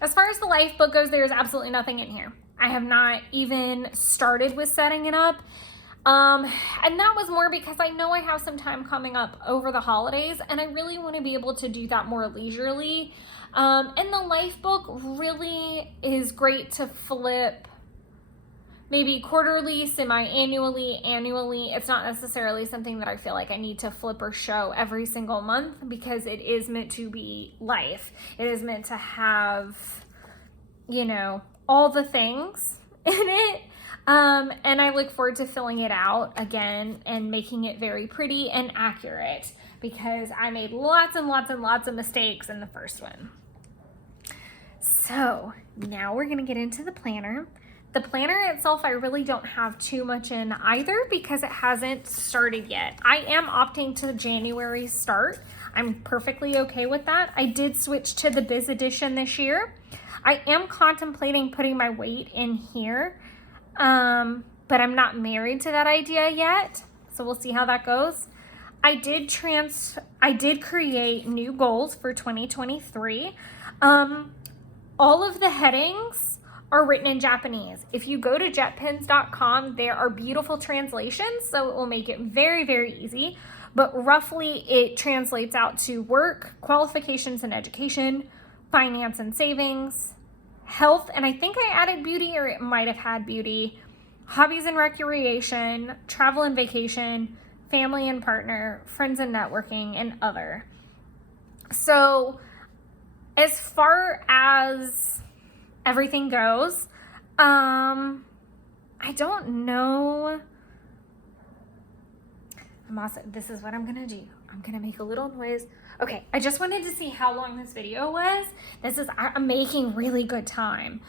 As far as the life book goes, there's absolutely nothing in here. I have not even started with setting it up. And that was more because I know I have some time coming up over the holidays and I really want to be able to do that more leisurely. And the life book really is great to flip maybe quarterly, semi-annually, annually. It's not necessarily something that I feel like I need to flip or show every single month because it is meant to be life. It is meant to have, you know, all the things in it. And I look forward to filling it out again and making it very pretty and accurate because I made lots and lots and lots of mistakes in the first one. So now we're going to get into the planner. The planner itself, I really don't have too much in either because it hasn't started yet. I am opting to the January start. I'm perfectly okay with that. I did switch to the Biz Edition this year. I am contemplating putting my weight in here. But I'm not married to that idea yet, so we'll see how that goes. I did create new goals for 2023. All of the headings are written in Japanese. If you go to jetpens.com, there are beautiful translations, so it will make it very, very easy. But roughly it translates out to work, qualifications and education, finance and savings, health, and I think I added beauty, or it might have had beauty, hobbies and recreation, travel and vacation, family and partner, friends and networking, and other. So as far as everything goes, I don't know. This is what I'm gonna do. I'm gonna make a little noise. Okay, I just wanted to see how long this video was. I'm making really good time.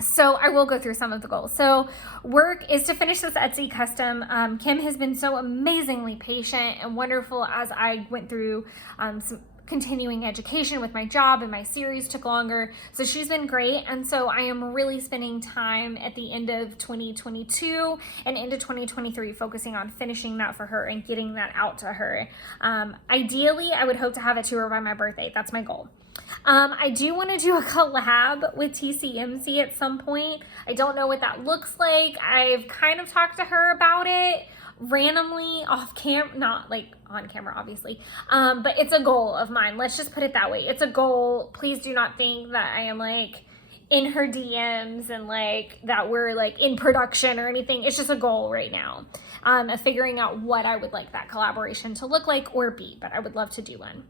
So I will go through some of the goals. So work is to finish this Etsy custom. Kim has been so amazingly patient and wonderful as I went through some continuing education with my job, and my series took longer. So she's been great. And so I am really spending time at the end of 2022 and into 2023 focusing on finishing that for her and getting that out to her. Ideally, I would hope to have it to her by my birthday. That's my goal. I do want to do a collab with TCMC at some point. I don't know what that looks like. I've kind of talked to her about it randomly off camera, not like on camera obviously, but it's a goal of mine. Let's just put it that way. It's a goal. Please do not think that I am like in her DMs and like that we're like in production or anything. It's just a goal right now, of figuring out what I would like that collaboration to look like or be, but I would love to do one.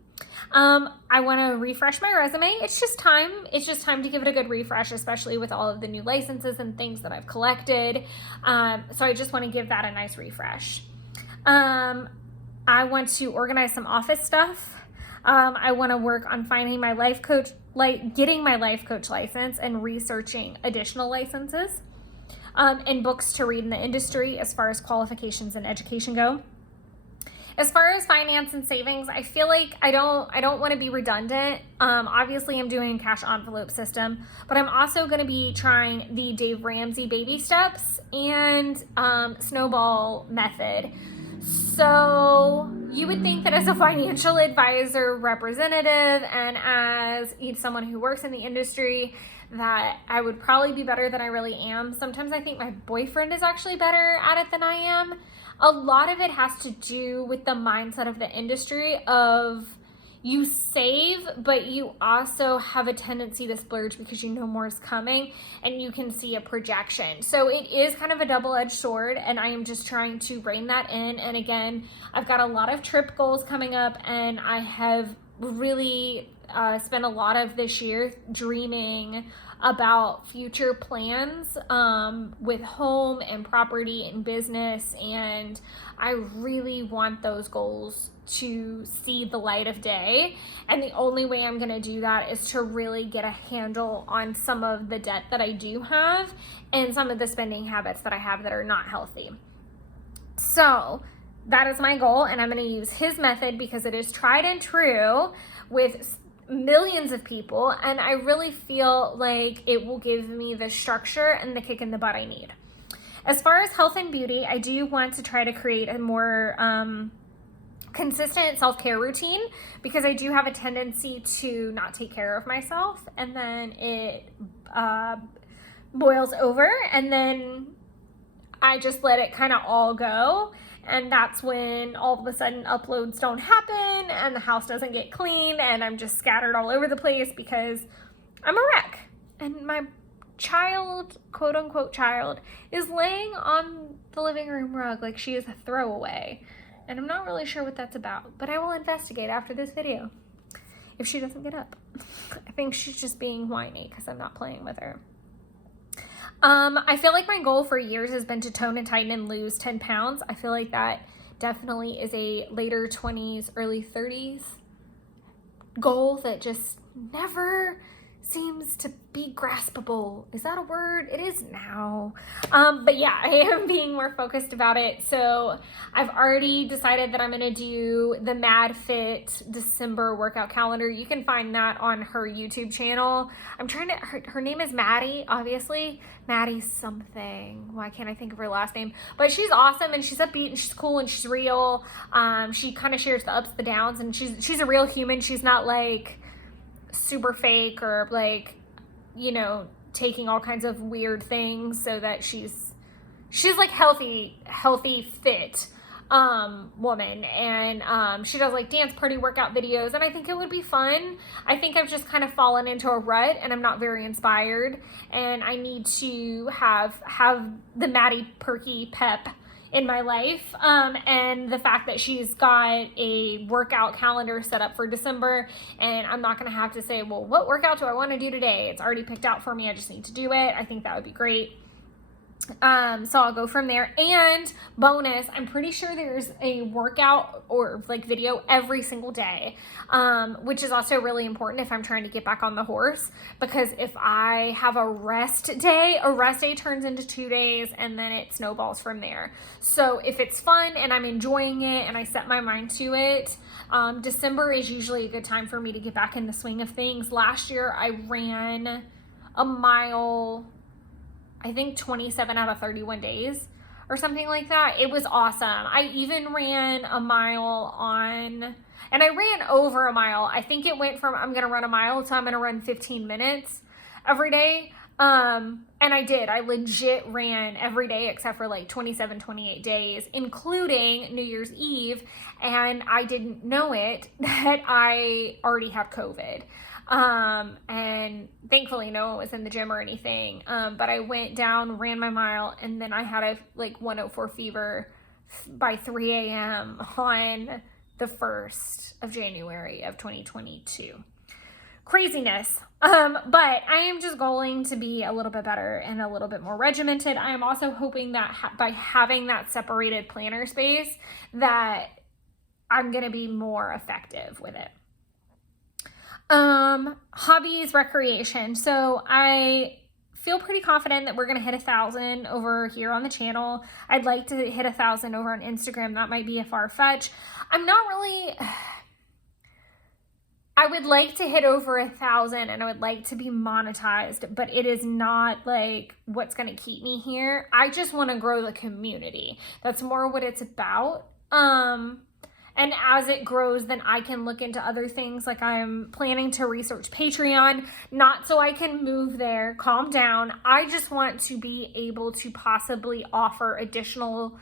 I want to refresh my resume. It's just time to give it a good refresh, especially with all of the new licenses and things that I've collected. So I just want to give that a nice refresh. I want to organize some office stuff. I want to work on finding my life coach, like getting my life coach license and researching additional licenses, and books to read in the industry as far as qualifications and education go. As far as finance and savings, I feel like I don't want to be redundant. Obviously, I'm doing a cash envelope system, but I'm also going to be trying the Dave Ramsey baby steps and snowball method. So you would think that as a financial advisor representative and as someone who works in the industry that I would probably be better than I really am. Sometimes I think my boyfriend is actually better at it than I am. A lot of it has to do with the mindset of the industry of you save, but you also have a tendency to splurge because you know more is coming and you can see a projection. So it is kind of a double-edged sword, and I am just trying to rein that in. And again, I've got a lot of trip goals coming up, and I have really spent a lot of this year dreaming about future plans with home and property and business, and I really want those goals to see the light of day. And the only way I'm going to do that is to really get a handle on some of the debt that I do have and some of the spending habits that I have that are not healthy. So that is my goal, and I'm going to use his method because it is tried and true with millions of people, and I really feel like it will give me the structure and the kick in the butt I need. As far as health and beauty, I do want to try to create a more consistent self-care routine because I do have a tendency to not take care of myself, and then it boils over, and then I just let it kind of all go. And that's when all of a sudden uploads don't happen and the house doesn't get clean and I'm just scattered all over the place because I'm a wreck. And my child, quote unquote child, is laying on the living room rug like she is a throwaway. And I'm not really sure what that's about, but I will investigate after this video if she doesn't get up. I think she's just being whiny because I'm not playing with her. I feel like my goal for years has been to tone and tighten and lose 10 pounds. I feel like that definitely is a later 20s, early 30s goal that just never seems to be graspable. Is that a word? It is now. But yeah, I am being more focused about it. So I've already decided that I'm going to do the Mad Fit December workout calendar. You can find that on her YouTube channel. I'm trying to, her name is Maddie, obviously. Maddie something. Why can't I think of her last name? But she's awesome and she's upbeat and she's cool and she's real. She kind of shares the ups, the downs, and she's a real human. She's not like super fake or like, you know, taking all kinds of weird things so that she's like healthy fit woman, and she does like dance party workout videos, and I think it would be fun. I think I've just kind of fallen into a rut and I'm not very inspired, and I need to have the Maddie Perky pep in my life, and the fact that she's got a workout calendar set up for December, and I'm not gonna have to say, well, what workout do I want to do today? It's already picked out for me. I just need to do it. I think that would be great. So I'll go from there. And bonus, I'm pretty sure there's a workout or like video every single day, which is also really important if I'm trying to get back on the horse, because if I have a rest day turns into 2 days and then it snowballs from there. So if it's fun and I'm enjoying it and I set my mind to it, December is usually a good time for me to get back in the swing of things. Last year I ran a mile, I think 27 out of 31 days or something like that. It was awesome. I even ran a mile and I ran over a mile. I think it went from I'm going to run a mile to I'm going to run 15 minutes every day. And I did. I legit ran every day except for like 27, 28 days, including New Year's Eve. And I didn't know it that I already have COVID. And thankfully no one was in the gym or anything. But I went down, ran my mile, and then I had a like 104 fever by 3 a.m. on the 1st of January of 2022. Craziness. But I am just going to be a little bit better and a little bit more regimented. I am also hoping that by having that separated planner space that I'm going to be more effective with it. Hobbies, recreation. So I feel pretty confident that we're going to hit 1,000 over here on the channel. I'd like to hit 1,000 over on Instagram. That might be a far fetch. I'm not really, I would like to hit over 1,000 and I would like to be monetized, but it is not like what's going to keep me here. I just want to grow the community. That's more what it's about. And as it grows, then I can look into other things. Like I'm planning to research Patreon, not so I can move there, calm down. I just want to be able to possibly offer additional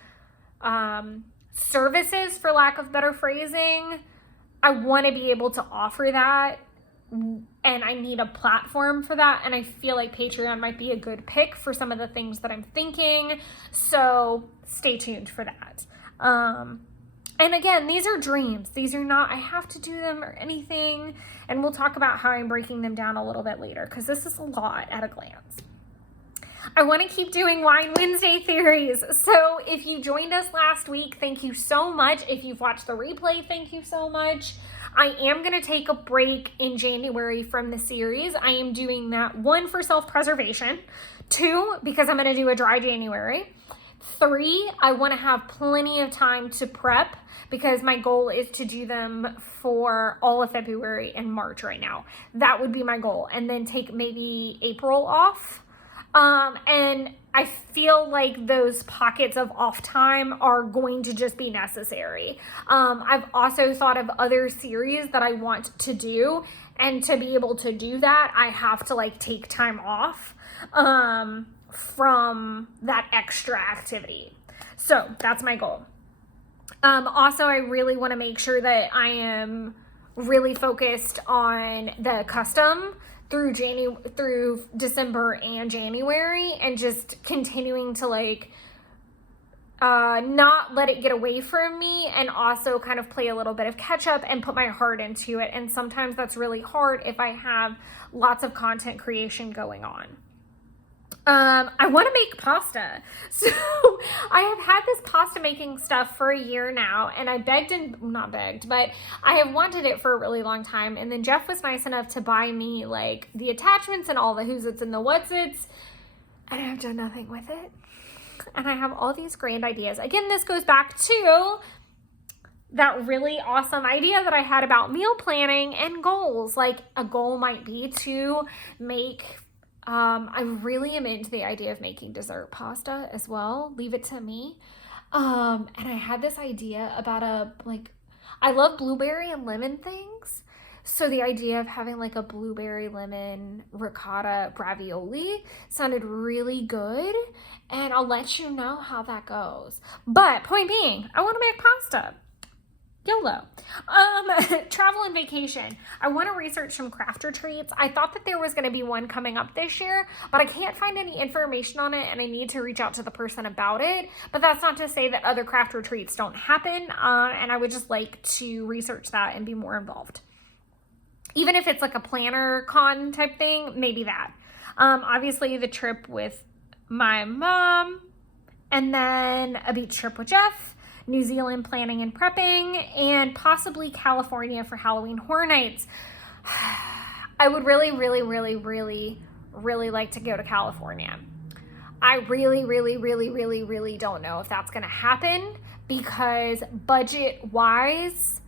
services, for lack of better phrasing. I want to be able to offer that, and I need a platform for that. And I feel like Patreon might be a good pick for some of the things that I'm thinking. So stay tuned for that. And again, these are dreams. These are not, I have to do them or anything. And we'll talk about how I'm breaking them down a little bit later, because this is a lot at a glance. I want to keep doing Wine Wednesday theories. So if you joined us last week, thank you so much. If you've watched the replay, thank you so much. I am going to take a break in January from the series. I am doing that, 1, for self-preservation, 2, because I'm going to do a dry January, 3, I want to have plenty of time to prep, because my goal is to do them for all of February and March right now. That would be my goal. And then take maybe April off. And I feel like those pockets of off time are going to just be necessary. I've also thought of other series that I want to do, and to be able to do that, I have to like take time off, from that extra activity. So that's my goal. Also, I really want to make sure that I am really focused on the custom through December and January, and just continuing to like not let it get away from me, and also kind of play a little bit of catch up and put my heart into it. And sometimes that's really hard if I have lots of content creation going on. I want to make pasta. So I have had this pasta making stuff for a year now, and I not begged, but I have wanted it for a really long time. And then Jeff was nice enough to buy me like the attachments and all the who's its and the what's its, and I've done nothing with it. And I have all these grand ideas. Again, this goes back to that really awesome idea that I had about meal planning and goals. Like, a goal might be to make I really am into the idea of making dessert pasta as well. Leave it to me. And I had this idea about I love blueberry and lemon things. So the idea of having like a blueberry lemon ricotta ravioli sounded really good. And I'll let you know how that goes. But point being, I want to make pasta. YOLO. Travel and vacation. I want to research some craft retreats. I thought that there was going to be one coming up this year, but I can't find any information on it, and I need to reach out to the person about it. But that's not to say that other craft retreats don't happen, and I would just like to research that and be more involved. Even if it's like a planner con type thing, maybe that. Obviously the trip with my mom, and then a beach trip with Jeff, New Zealand planning and prepping, and possibly California for Halloween Horror Nights. I would really, really, really, really, really like to go to California. I really, really, really, really, really don't know if that's going to happen, because budget-wise,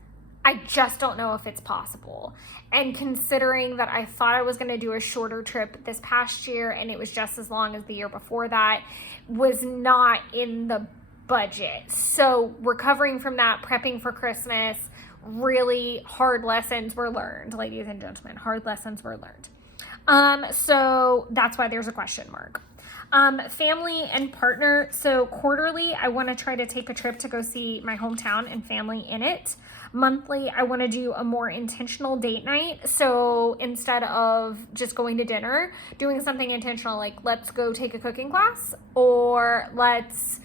I just don't know if it's possible. And considering that I thought I was going to do a shorter trip this past year, and it was just as long as the year before that, was not in the budget. So recovering from that, prepping for Christmas, really hard lessons were learned, ladies and gentlemen. Hard lessons were learned. So that's why there's a question mark. Family and partner. So quarterly, I want to try to take a trip to go see my hometown and family in it. Monthly, I want to do a more intentional date night. So instead of just going to dinner, doing something intentional, like let's go take a cooking class, or let's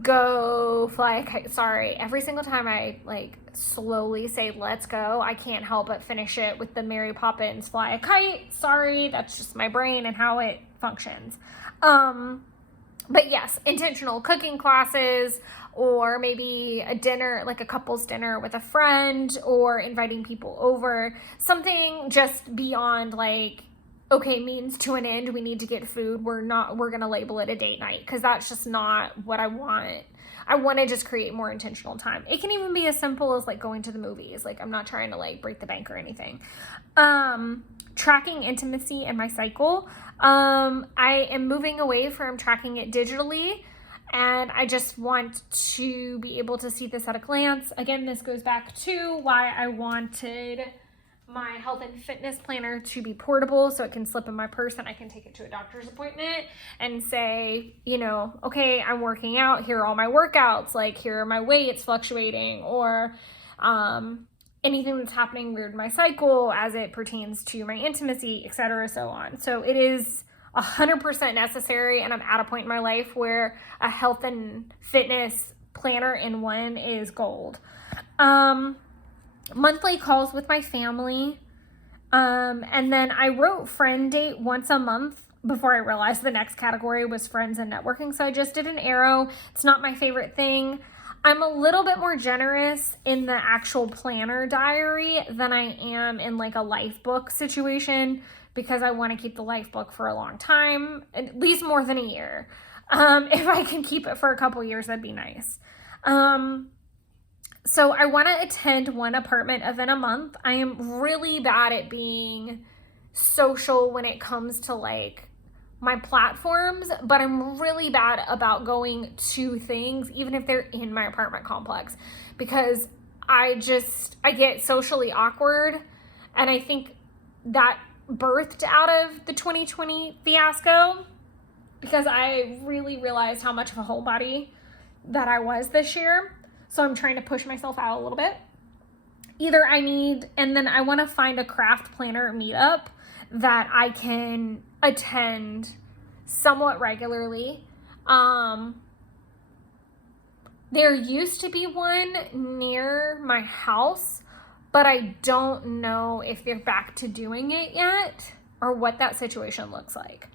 go fly a kite. Sorry, every single time I like slowly say let's go, I can't help but finish it with the Mary Poppins fly a kite. Sorry, that's just my brain and how it functions. But yes, intentional cooking classes, or maybe a dinner, like a couple's dinner with a friend, or inviting people over. Something just beyond like, okay, means to an end, we need to get food. We're going to label it a date night, because that's just not what I want. I want to just create more intentional time. It can even be as simple as like going to the movies. Like, I'm not trying to like break the bank or anything. Tracking intimacy and my cycle. I am moving away from tracking it digitally, and I just want to be able to see this at a glance. Again, this goes back to why I wanted my health and fitness planner to be portable, so it can slip in my purse and I can take it to a doctor's appointment and say, you know, okay, I'm working out, here are all my workouts, like here are my weights fluctuating, or anything that's happening weird in my cycle as it pertains to my intimacy, etc., so on. So it is 100% necessary, and I'm at a point in my life where a health and fitness planner in one is gold. Monthly calls with my family. And then I wrote friend date once a month before I realized the next category was friends and networking. So I just did an arrow. It's not my favorite thing. I'm a little bit more generous in the actual planner diary than I am in like a life book situation, because I want to keep the life book for a long time, at least more than a year. If I can keep it for a couple years, that'd be nice. So I want to attend one apartment event a month. I am really bad at being social when it comes to like my platforms, but I'm really bad about going to things, even if they're in my apartment complex, because I get socially awkward. And I think that birthed out of the 2020 fiasco, because I really realized how much of a homebody that I was this year. So I'm trying to push myself out a little bit. And then I want to find a craft planner meetup that I can attend somewhat regularly. There used to be one near my house, but I don't know if they're back to doing it yet or what that situation looks like.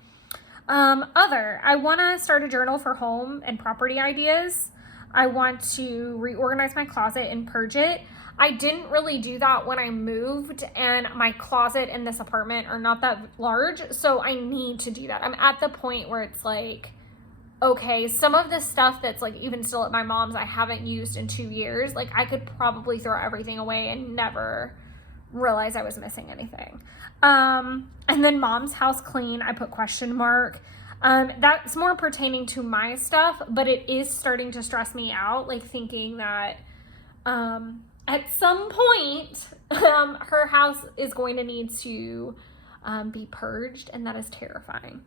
I want to start a journal for home and property ideas. I want to reorganize my closet and purge it. I didn't really do that when I moved, and my closet and this apartment are not that large, so I need to do that. I'm at the point where it's like, okay, some of the stuff that's like even still at my mom's I haven't used in 2 years, like I could probably throw everything away and never realize I was missing anything. And then mom's house clean, I put question mark. That's more pertaining to my stuff, but it is starting to stress me out, like thinking that at some point her house is going to need to be purged, and that is terrifying.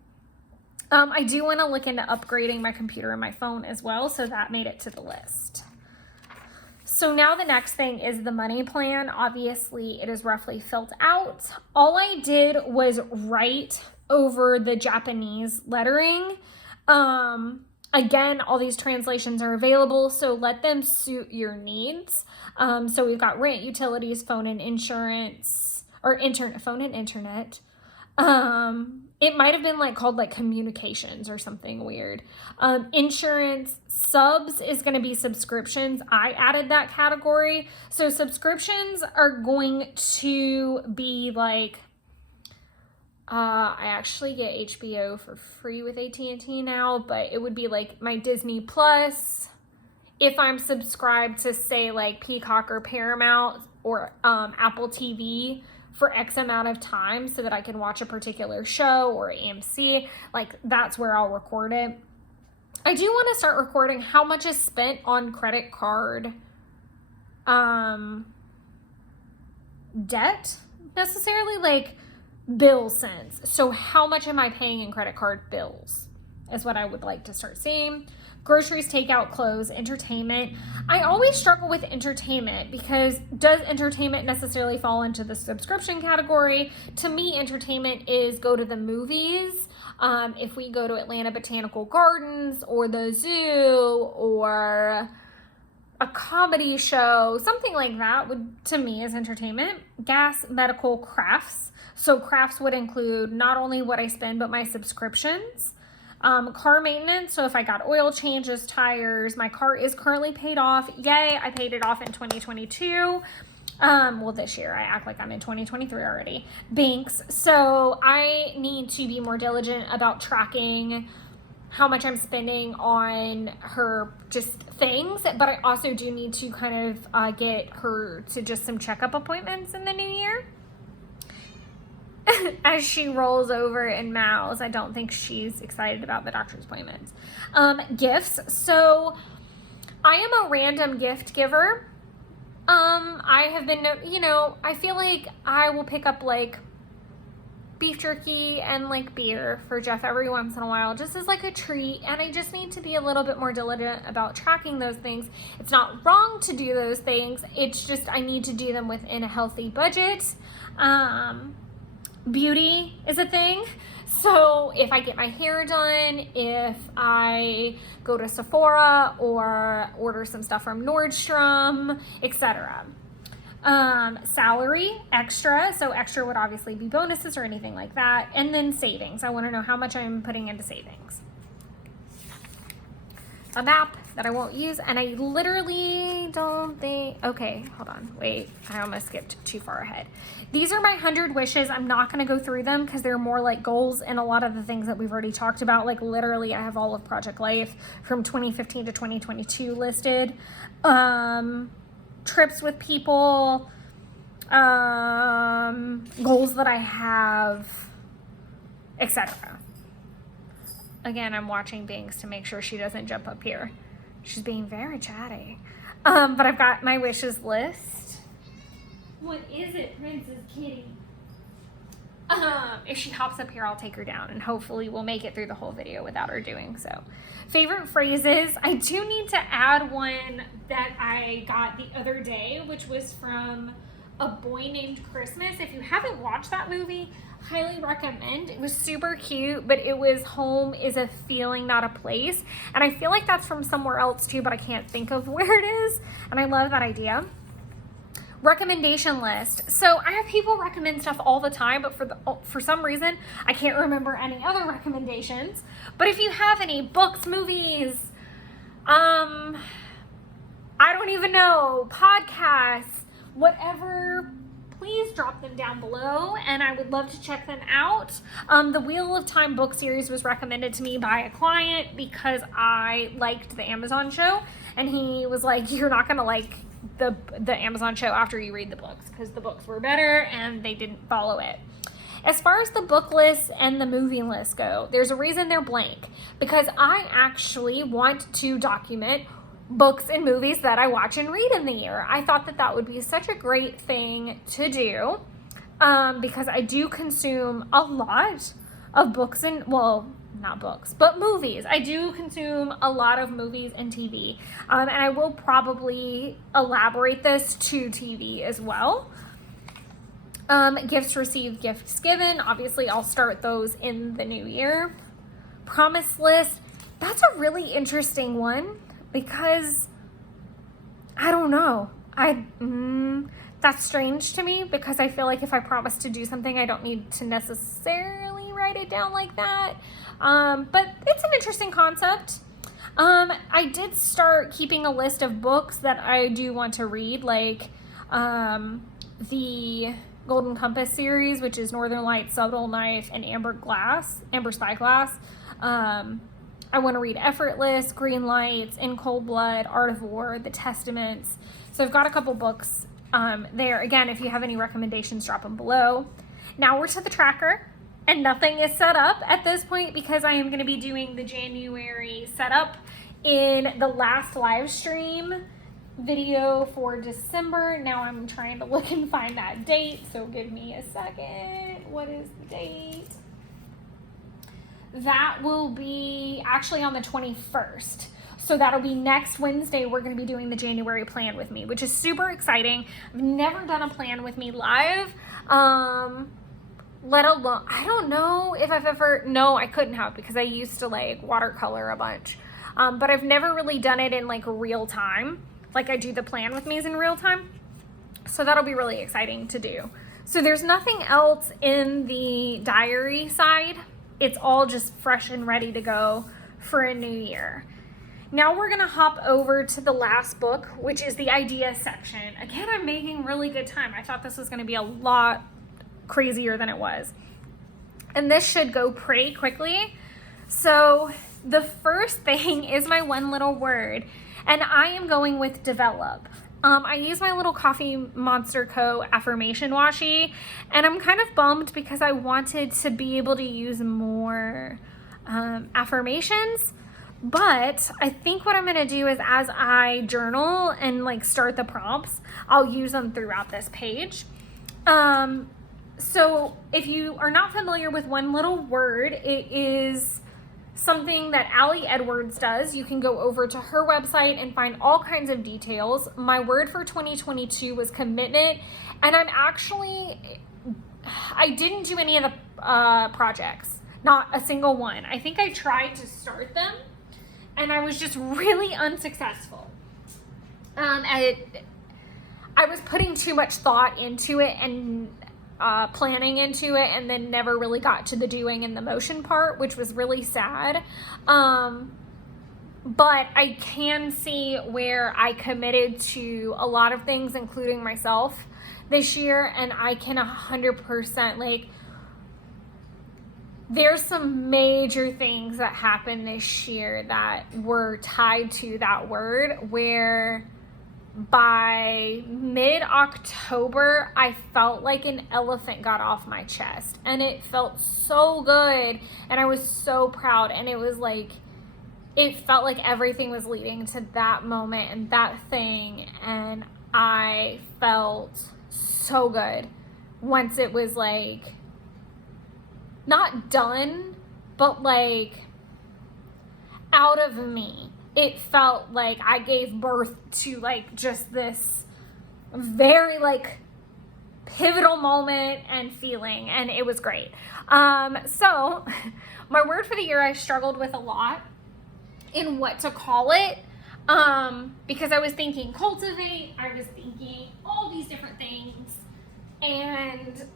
I do want to look into upgrading my computer and my phone as well, so that made it to the list. So now the next thing is the money plan. Obviously, it is roughly filled out. All I did was write over the Japanese lettering. Again, all these translations are available, so let them suit your needs. So we've got rent, utilities, phone and insurance, or phone and internet. It might have been like called like communications or something weird. Insurance, subs is going to be subscriptions. I added that category. So subscriptions are going to be like, I actually get HBO for free with AT&T now, but it would be like my Disney Plus. If I'm subscribed to say like Peacock or Paramount or Apple TV for X amount of time so that I can watch a particular show or AMC, like that's where I'll record it. I do want to start recording how much is spent on credit card debt, necessarily like bill sense. So how much am I paying in credit card bills is what I would like to start seeing. Groceries, takeout, clothes, entertainment. I always struggle with entertainment because does entertainment necessarily fall into the subscription category? To me, entertainment is go to the movies. If we go to Atlanta Botanical Gardens or the zoo or a comedy show, something like that would, to me, is entertainment. Gas, medical, crafts. So crafts would include not only what I spend, but my subscriptions. Car maintenance, so if I got oil changes, tires, my car is currently paid off. Yay, I paid it off in 2022. Well, this year, I act like I'm in 2023 already. Banks, so I need to be more diligent about tracking how much I'm spending on her just things, but I also do need to kind of get her to just some checkup appointments in the new year. As she rolls over and mouths, I don't think she's excited about the doctor's appointments. Gifts. So I am a random gift giver. I have been, I feel like I will pick up like beef jerky and like beer for Jeff every once in a while, just as like a treat. And I just need to be a little bit more diligent about tracking those things. It's not wrong to do those things. It's just, I need to do them within a healthy budget. Beauty is a thing. So if I get my hair done, if I go to Sephora or order some stuff from Nordstrom, etc. Salary, extra. So extra would obviously be bonuses or anything like that. And then savings. I want to know how much I'm putting into savings. A map that I won't use, and I literally don't think, okay, hold on, wait, I almost skipped too far ahead. These are my 100 wishes. I'm not going to go through them because they're more like goals and a lot of the things that we've already talked about. Like literally I have all of Project Life from 2015 to 2022 listed. Trips with people, goals that I have, etc. Again, I'm watching Binks to make sure she doesn't jump up here. She's being very chatty. But I've got my wishes list. What is it, Princess Kitty? If she hops up here, I'll take her down, and hopefully we'll make it through the whole video without her doing so. Favorite phrases. I do need to add one that I got the other day, which was from A Boy Named Christmas. If you haven't watched that movie, highly recommend. It was super cute, but it was home is a feeling, not a place. And I feel like that's from somewhere else too, but I can't think of where it is. And I love that idea. Recommendation list. So I have people recommend stuff all the time, but for some reason, I can't remember any other recommendations. But if you have any books, movies, I don't even know, podcasts, whatever, please drop them down below, and I would love to check them out. The Wheel of Time book series was recommended to me by a client because I liked the Amazon show, and he was like, you're not gonna like the Amazon show after you read the books, because the books were better and they didn't follow it. As far as the book list and the movie list go, there's a reason they're blank, because I actually want to document books and movies that I watch and read in the year. I thought that that would be such a great thing to do, because I do consume a lot of books and, well, not books, but movies. I do consume a lot of movies and TV, and I will probably elaborate this to TV as well. Gifts received, gifts given. Obviously, I'll start those in the new year. Promise list. That's a really interesting one, because I don't know. That's strange to me, because I feel like if I promise to do something, I don't need to necessarily write it down like that. But it's an interesting concept. I did start keeping a list of books that I do want to read, like the Golden Compass series, which is Northern Lights, Subtle Knife, and Amber Spyglass. I want to read Effortless, Green Lights, In Cold Blood, Art of War, The Testaments. So I've got a couple books there. Again, if you have any recommendations, drop them below. Now we're to the tracker, and nothing is set up at this point because I am going to be doing the January setup in the last live stream video for December. Now I'm trying to look and find that date, so give me a second. What is the date? That will be actually on the 21st. So that'll be next Wednesday. We're going to be doing the January plan with me, which is super exciting. I've never done a plan with me live. Let alone, I don't know if I've ever, no, I couldn't have, because I used to like watercolor a bunch. But I've never really done it in like real time. Like I do the plan with me's in real time. So that'll be really exciting to do. So there's nothing else in the diary side. It's all just fresh and ready to go for a new year. Now we're gonna hop over to the last book, which is the idea section. Again, I'm making really good time. I thought this was gonna be a lot crazier than it was. And this should go pretty quickly. So the first thing is my one little word, and I am going with develop. I use my little Coffee Monster Co. affirmation washi, and I'm kind of bummed because I wanted to be able to use more affirmations, but I think what I'm going to do is as I journal and like start the prompts, I'll use them throughout this page. So if you are not familiar with one little word, it is something that Allie Edwards does. You can go over to her website and find all kinds of details. My word for 2022 was commitment, and I didn't do any of the projects, not a single one. I think I tried to start them, and I was just really unsuccessful. I I was putting too much thought into it and planning into it, and then never really got to the doing and the motion part, which was really sad. But I can see where I committed to a lot of things, including myself this year, and I can 100% like, there's some major things that happened this year that were tied to that word, where by mid-October, I felt like an elephant got off my chest, and it felt so good, and I was so proud, and it was like, it felt like everything was leading to that moment and that thing, and I felt so good once it was like, not done, but like out of me. It felt like I gave birth to like just this very like pivotal moment and feeling, and it was great. So my word for the year, I struggled with a lot in what to call it, because I was thinking cultivate, I was thinking all these different things, and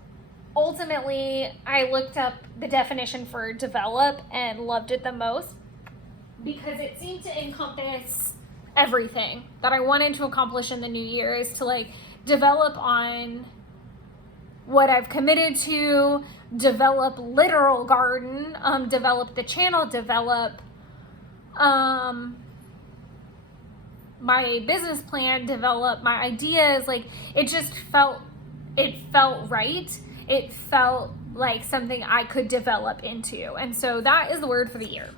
ultimately I looked up the definition for develop and loved it the most, because it seemed to encompass everything that I wanted to accomplish in the new year, is to like develop on what I've committed to, develop literal garden, develop the channel, develop my business plan, develop my ideas. Like, it felt right. It felt like something I could develop into. And so that is the word for the year.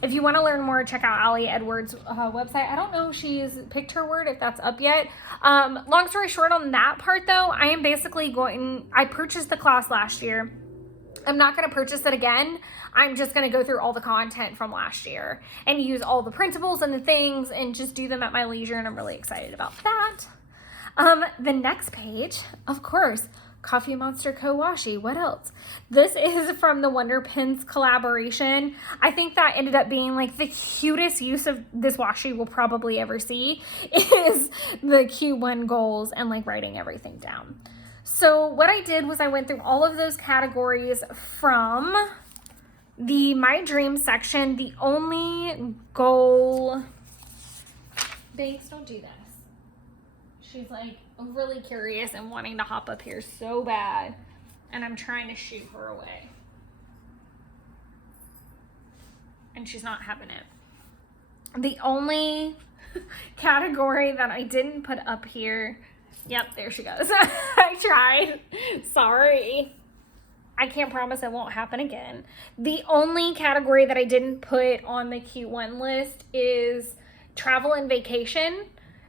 If you want to learn more, check out Allie Edwards' website. I don't know if she's picked her word, if that's up yet. Long story short on that part though, I am basically I purchased the class last year. I'm not going to purchase it again. I'm just going to go through all the content from last year and use all the principles and the things and just do them at my leisure. And I'm really excited about that. The next page, of course, Coffee Monster Co. Washi. What else? This is from the Wonder Pens collaboration. I think that ended up being like the cutest use of this washi we'll probably ever see, is the Q1 goals and like writing everything down. So what I did was I went through all of those categories from the My Dream section. The only goal, Banks, don't do this. She's like really curious and wanting to hop up here so bad, and I'm trying to shoo her away, and she's not having it. The only category that I didn't put up here, yep, there she goes. I tried. Sorry. I can't promise it won't happen again. The only category that I didn't put on the Q1 list is travel and vacation,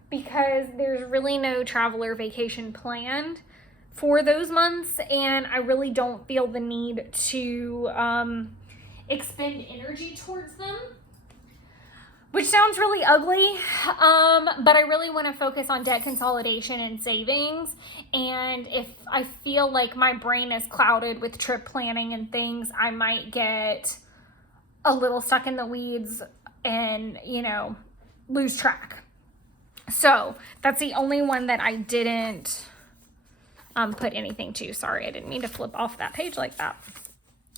because there's really no travel or vacation planned for those months, and I really don't feel the need to expend energy towards them, which sounds really ugly, but I really want to focus on debt consolidation and savings. And if I feel like my brain is clouded with trip planning and things, I might get a little stuck in the weeds and, lose track. So that's the only one that I didn't put anything to. Sorry, I didn't mean to flip off that page like that.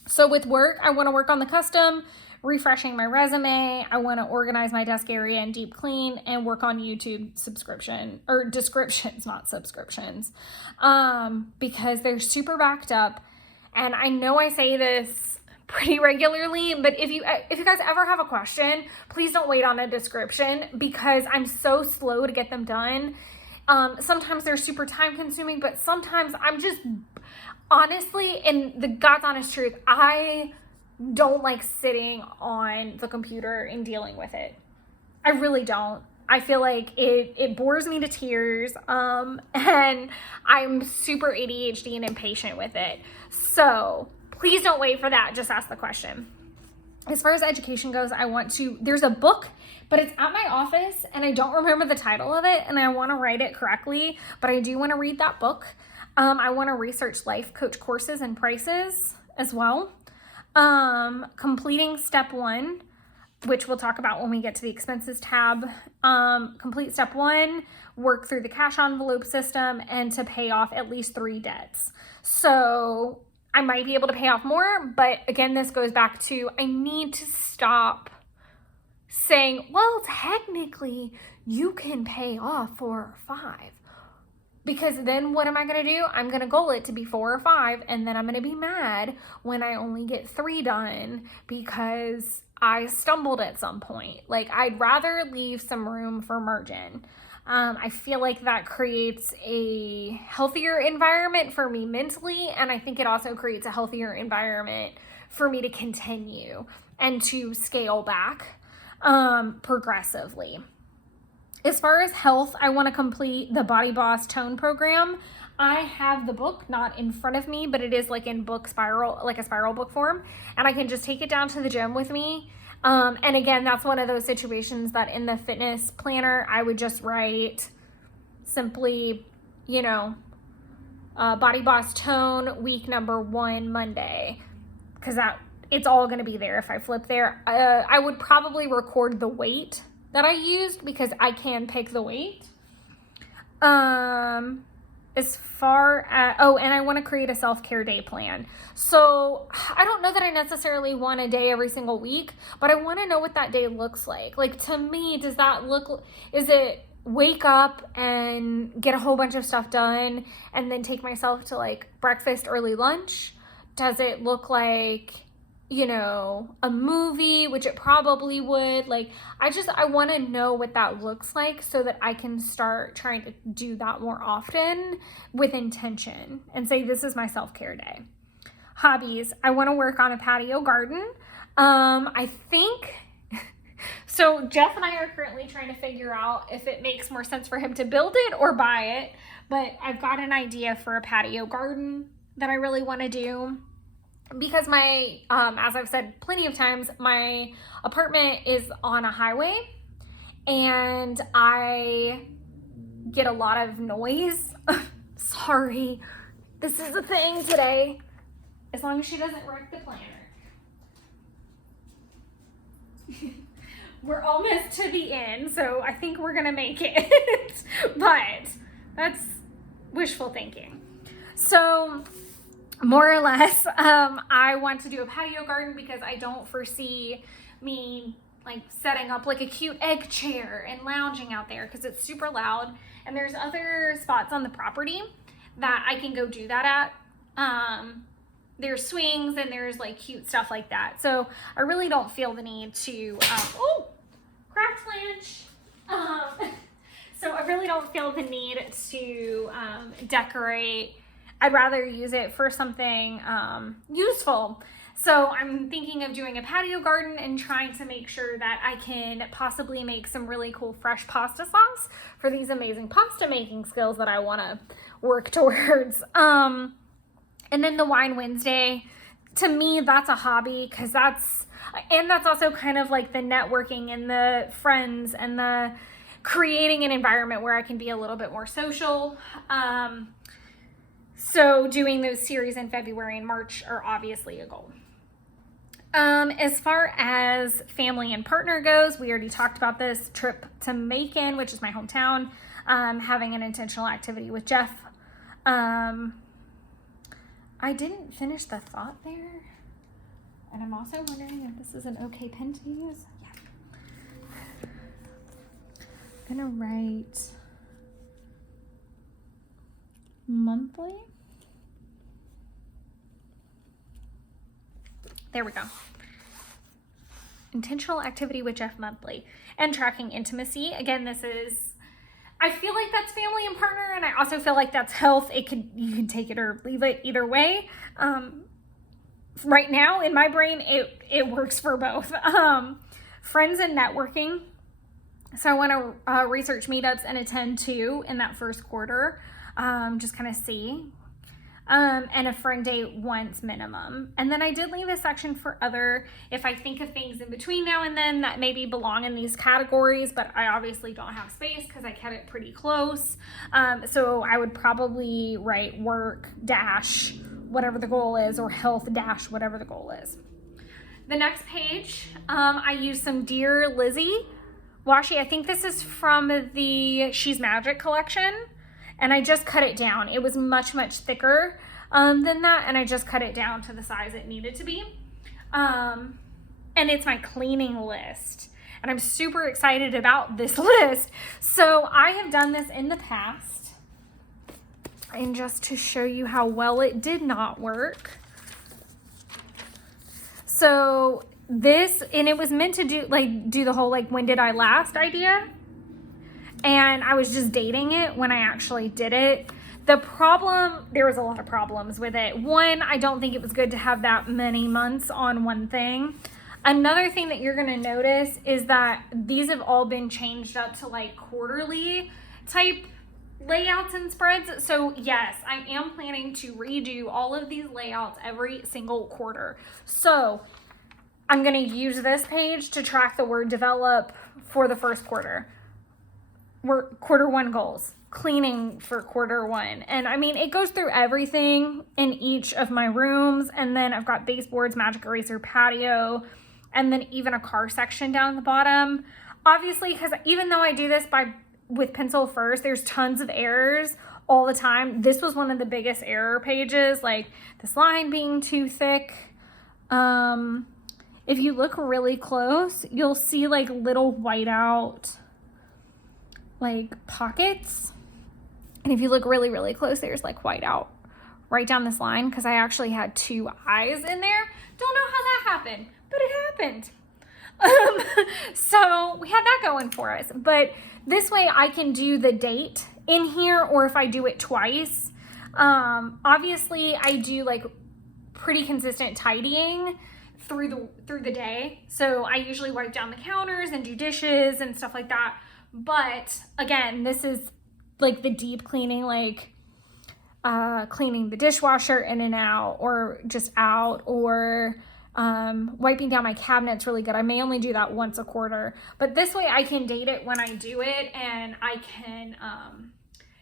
So with work, I want to work on the custom, refreshing my resume. I want to organize my desk area and deep clean, and work on YouTube descriptions, not subscriptions, because they're super backed up. And I know I say this pretty regularly, but if you guys ever have a question, please don't wait on a description, because I'm so slow to get them done. Sometimes they're super time consuming, but sometimes I'm just, honestly, in the God's honest truth, I don't like sitting on the computer and dealing with it. I really don't. I feel like it bores me to tears, and I'm super ADHD and impatient with it. So please don't wait for that. Just ask the question. As far as education goes, there's a book, but it's at my office and I don't remember the title of it, and I want to write it correctly, but I do want to read that book. I want to research life coach courses and prices as well. Completing step 1 which we'll talk about when we get to the expenses tab. Complete step 1, work through the cash envelope system and to pay off at least 3 debts. So I might be able to pay off more, but again, this goes back to I need to stop saying, well, technically you can pay off 4 or 5. Because then what am I going to do? I'm going to goal it to be 4 or 5, and then I'm going to be mad when I only get 3 done because I stumbled at some point. Like, I'd rather leave some room for margin. I feel like that creates a healthier environment for me mentally, and I think it also creates a healthier environment for me to continue and to scale back progressively. As far as health, I want to complete the Body Boss Tone program. I have the book not in front of me, but it is like in book spiral, like a spiral book form, and I can just take it down to the gym with me. And again, that's one of those situations that in the fitness planner, I would just write simply, Body Boss Tone week number 1 Monday, because it's all going to be there if I flip there. I would probably record the weight that I used because I can pick the weight. As far as, and I want to create a self-care day plan. So I don't know that I necessarily want a day every single week, but I want to know what that day looks like. Like, to me, does that look, is it wake up and get a whole bunch of stuff done and then take myself to like breakfast, early lunch? Does it look like, a movie, which it probably would? Like, I want to know what that looks like so that I can start trying to do that more often with intention and say, this is my self-care day. Hobbies. I want to work on a patio garden. I think, so Jeff and I are currently trying to figure out if it makes more sense for him to build it or buy it, but I've got an idea for a patio garden that I really want to do. Because my, as I've said plenty of times, my apartment is on a highway and I get a lot of noise. Sorry, this is a thing today. As long as she doesn't wreck the planner. We're almost to the end, so I think we're gonna make it. But that's wishful thinking. So, more or less, I want to do a patio garden because I don't foresee me like setting up like a cute egg chair and lounging out there because it's super loud. And there's other spots on the property that I can go do that at. There's swings and there's like cute stuff like that. So I really don't feel the need to, cracked flange. So I really don't feel the need to decorate. I'd rather use it for something useful. So I'm thinking of doing a patio garden and trying to make sure that I can possibly make some really cool fresh pasta sauce for these amazing pasta making skills that I want to work towards. And then the Wine Wednesday, to me, that's a hobby because that's also kind of like the networking and the friends and the creating an environment where I can be a little bit more social. So doing those series in February and March are obviously a goal. As far as family and partner goes, we already talked about this trip to Macon, which is my hometown, having an intentional activity with Jeff. I didn't finish the thought there. And I'm also wondering if this is an okay pen to use. Yeah. I'm gonna write monthly. There we go. Intentional activity with Jeff monthly and tracking intimacy. Again, I feel like that's family and partner, and I also feel like that's health. You can take it or leave it either way. Right now in my brain, it works for both. Friends and networking. So I want to research meetups and attend 2 in that first quarter. Just kind of see. And a friend date once minimum. And then I did leave a section for other, if I think of things in between now and then that maybe belong in these categories, but I obviously don't have space because I kept it pretty close. So I would probably write work dash whatever the goal is, or health dash whatever the goal is. the next page, I used some Dear Lizzie washi. I think this is from the She's Magic collection, and I just cut it down. It was much, much thicker than that, and I just cut it down to the size it needed to be. And it's my cleaning list, and I'm super excited about this list. So I have done this in the past, and just to show you how well it did not work. So this, and it was meant to do the whole when did I last idea, and I was just dating it when I actually did it. The problem, there was a lot of problems with it. One, I don't think it was good to have that many months on one thing. Another thing that you're gonna notice is that these have all been changed up to quarterly type layouts and spreads. So yes, I am planning to redo all of these layouts every single quarter. So I'm gonna use this page to track the word develop for the first quarter. We're quarter one goals, cleaning for quarter one. And I mean, it goes through everything in each of my rooms. And then I've got baseboards, magic eraser, patio, and then even a car section down at the bottom. Obviously, because even though I do this with pencil first, there's tons of errors all the time. This was one of the biggest error pages, like this line being too thick. If you look really close, you'll see little whiteout pockets. And if you look really, really close, there's whiteout right down this line, because I actually had 2 eyes in there. Don't know how that happened, but it happened. So we had that going for us. But this way I can do the date in here, or if I do it twice. Obviously I do pretty consistent tidying through the day. So I usually wipe down the counters and do dishes and stuff like that. But again, this is the deep cleaning, cleaning the dishwasher in and out, or just out, or wiping down my cabinets really good. I may only do that once a quarter, but this way I can date it when I do it, and I can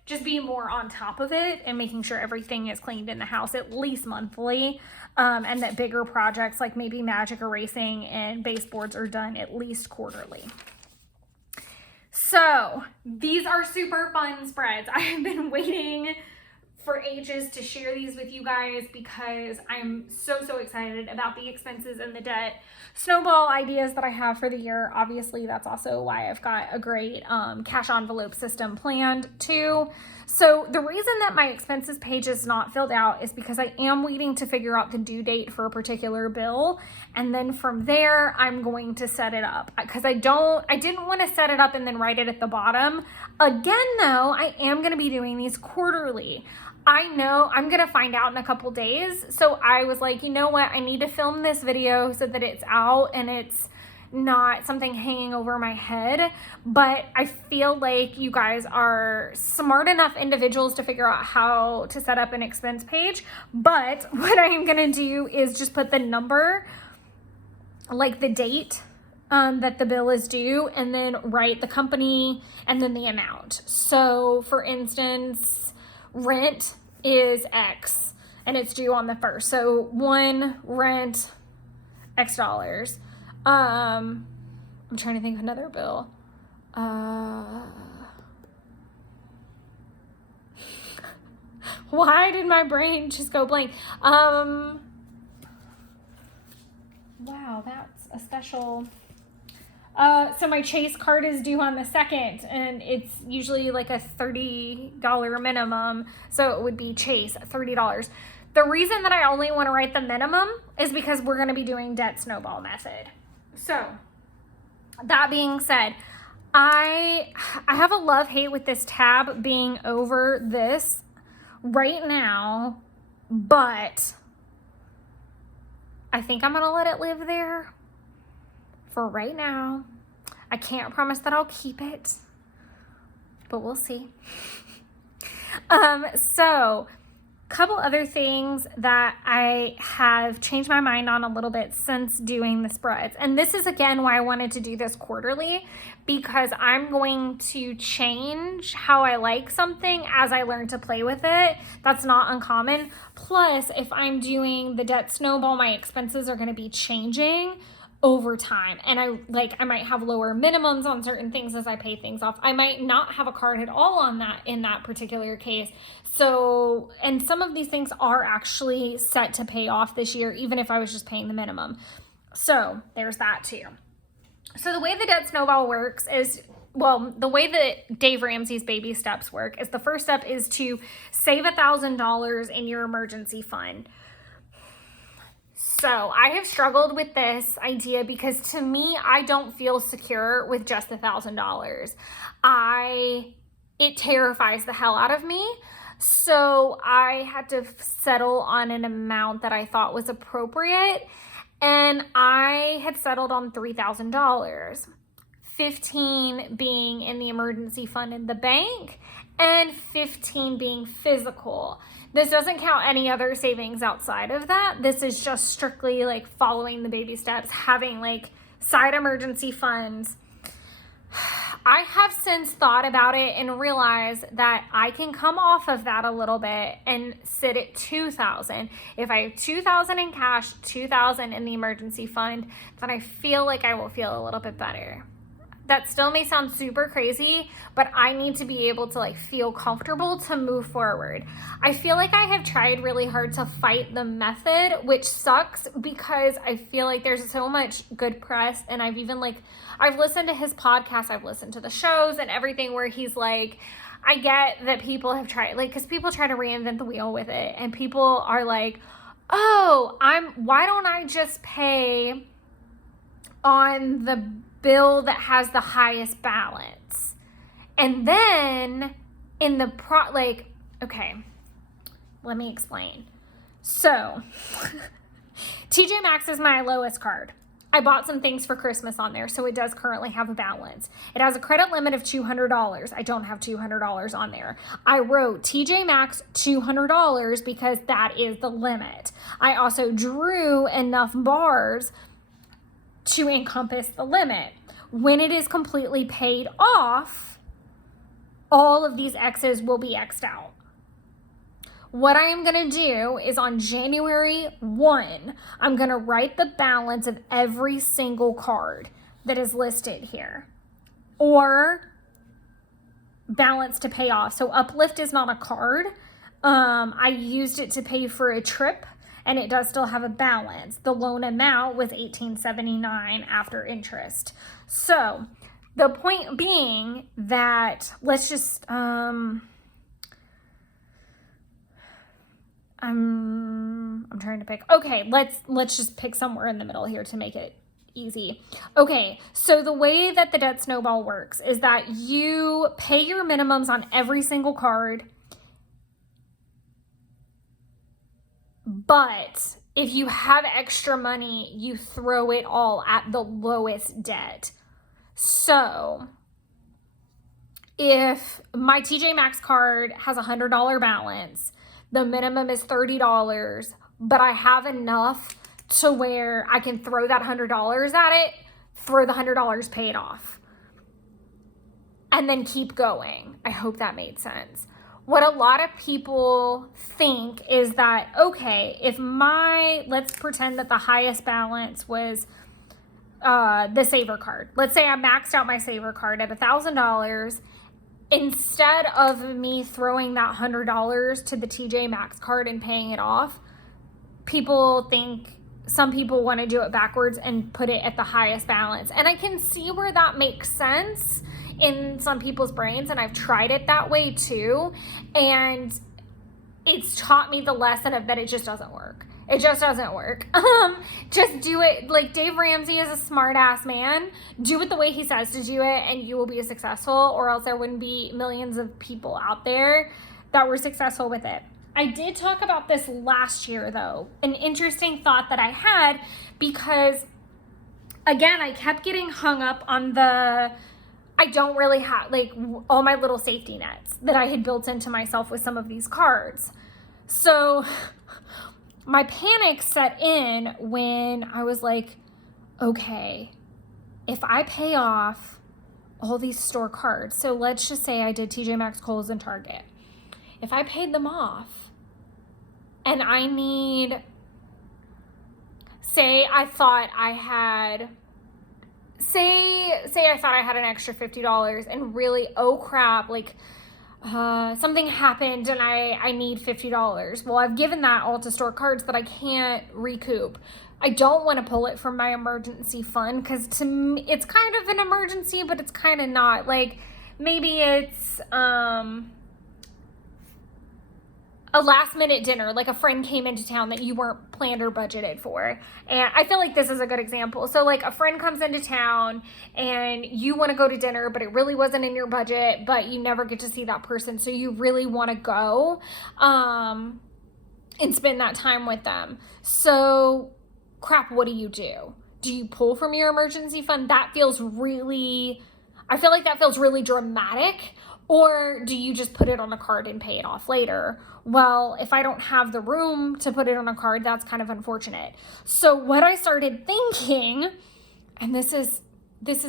just be more on top of it and making sure everything is cleaned in the house at least monthly, and that bigger projects like maybe magic erasing and baseboards are done at least quarterly. So these are super fun spreads. I have been waiting for ages to share these with you guys because I'm so excited about the expenses and the debt snowball ideas that I have for the year. Obviously, that's also why I've got a great cash envelope system planned too. So the reason that my expenses page is not filled out is because I am waiting to figure out the due date for a particular bill. And then from there, I'm going to set it up, because I didn't want to set it up and then write it at the bottom. Again, though, I am going to be doing these quarterly. I know I'm going to find out in a couple days. So I was like, you know what? I need to film this video so that it's out and it's not something hanging over my head. But I feel like you guys are smart enough individuals to figure out how to set up an expense page. But what I am going to do is just put the number, the date that the bill is due, and then write the company and then the amount. So for instance, rent is X and it's due on the 1st. So one rent, X dollars. I'm trying to think of another bill. Why did my brain just go blank? Wow, that's a special. So my Chase card is due on the 2nd, and it's usually a $30 minimum. So it would be Chase, $30. The reason that I only want to write the minimum is because we're going to be doing debt snowball method. So that being said, I have a love-hate with this tab being over this right now, but I think I'm going to let it live there for right now. I can't promise that I'll keep it, but we'll see. So Couple other things that I have changed my mind on a little bit since doing the spreads. And this is again why I wanted to do this quarterly, because I'm going to change how I like something as I learn to play with it. That's not uncommon. Plus, if I'm doing the debt snowball, my expenses are going to be changing over time, and I might have lower minimums on certain things as I pay things off. I might not have a card at all on that in that particular case. So, and some of these things are actually set to pay off this year, even if I was just paying the minimum. So there's that too. So the way the debt snowball works is, well, the way that Dave Ramsey's baby steps work is the first step is to save $1,000 in your emergency fund. So I have struggled with this idea because to me, I don't feel secure with just $1,000. It terrifies the hell out of me. So I had to settle on an amount that I thought was appropriate. And I had settled on $3,000, 15 being in the emergency fund in the bank and 15 being physical. This doesn't count any other savings outside of that. This is just strictly like following the baby steps, having like side emergency funds. I have since thought about it and realized that I can come off of that a little bit and sit at $2,000. If I have $2,000 in cash, $2,000 in the emergency fund, then I feel like I will feel a little bit better. That still may sound super crazy, but I need to be able to like feel comfortable to move forward. I feel like I have tried really hard to fight the method, which sucks because I feel like there's so much good press, and I've listened to his podcast, I've listened to the shows and everything where he's like, I get that people have tried, like, because people try to reinvent the wheel with it, and people are like, oh, why don't I just pay on the bill that has the highest balance? And then in the okay, let me explain. So TJ Maxx is my lowest card. I bought some things for Christmas on there, so it does currently have a balance. It has a credit limit of $200. I don't have $200 on there. I wrote TJ Maxx $200 because that is the limit. I also drew enough bars to encompass the limit. When it is completely paid off, all of these X's will be X'd out. What I am going to do is on January 1, I'm going to write the balance of every single card that is listed here, or balance to pay off. So Uplift is not a card. I used it to pay for a trip, and it does still have a balance. The loan amount was $1,879 after interest. So the point being that let's just, I'm trying to pick. Okay, let's just pick somewhere in the middle here to make it easy. Okay, so the way that the debt snowball works is that you pay your minimums on every single card, but if you have extra money, you throw it all at the lowest debt. So if my TJ Maxx card has a $100 balance, the minimum is $30, but I have enough to where I can throw that $100 at it, throw the $100 paid off, and then keep going. I hope that made sense. What a lot of people think is that, okay, if let's pretend that the highest balance was the Saver card. Let's say I maxed out my Saver card at $1,000. Instead of me throwing that $100 to the TJ Maxx card and paying it off, some people want to do it backwards and put it at the highest balance. And I can see where that makes sense in some people's brains, and I've tried it that way too. And it's taught me the lesson of that it just doesn't work. It just doesn't work. Just do it like Dave Ramsey is a smart ass man. Do it the way he says to do it, and you will be successful, or else there wouldn't be millions of people out there that were successful with it. I did talk about this last year though, an interesting thought that I had, because again, I kept getting hung up on I don't really have like all my little safety nets that I had built into myself with some of these cards. So my panic set in when I was like, okay, if I pay off all these store cards, so let's just say I did TJ Maxx, Kohl's, and Target. If I paid them off and I need, say I thought I had an extra $50 and really, oh crap, like something happened and I need $50. Well, I've given that all to store cards that I can't recoup. I don't want to pull it from my emergency fund because to me, it's kind of an emergency, but it's kind of not. Like maybe it's a last minute dinner, like a friend came into town that you weren't planned or budgeted for. And I feel like this is a good example. So like a friend comes into town and you want to go to dinner, but it really wasn't in your budget, but you never get to see that person. So you really want to go and spend that time with them. So crap, what do? Do you pull from your emergency fund? I feel like that feels really dramatic. Or do you just put it on a card and pay it off later? Well, if I don't have the room to put it on a card, that's kind of unfortunate. So what I started thinking, and this is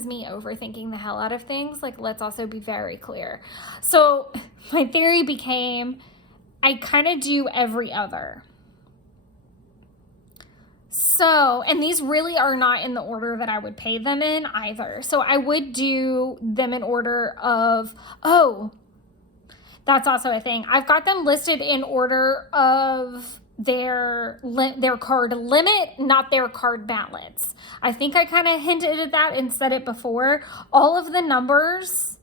me overthinking the hell out of things, like let's also be very clear. So my theory became, I kind of do every other. So, and these really are not in the order that I would pay them in either. So I would do them in order of, oh, that's also a thing. I've got them listed in order of their card limit, not their card balance. I think I kind of hinted at that and said it before. All of the numbers,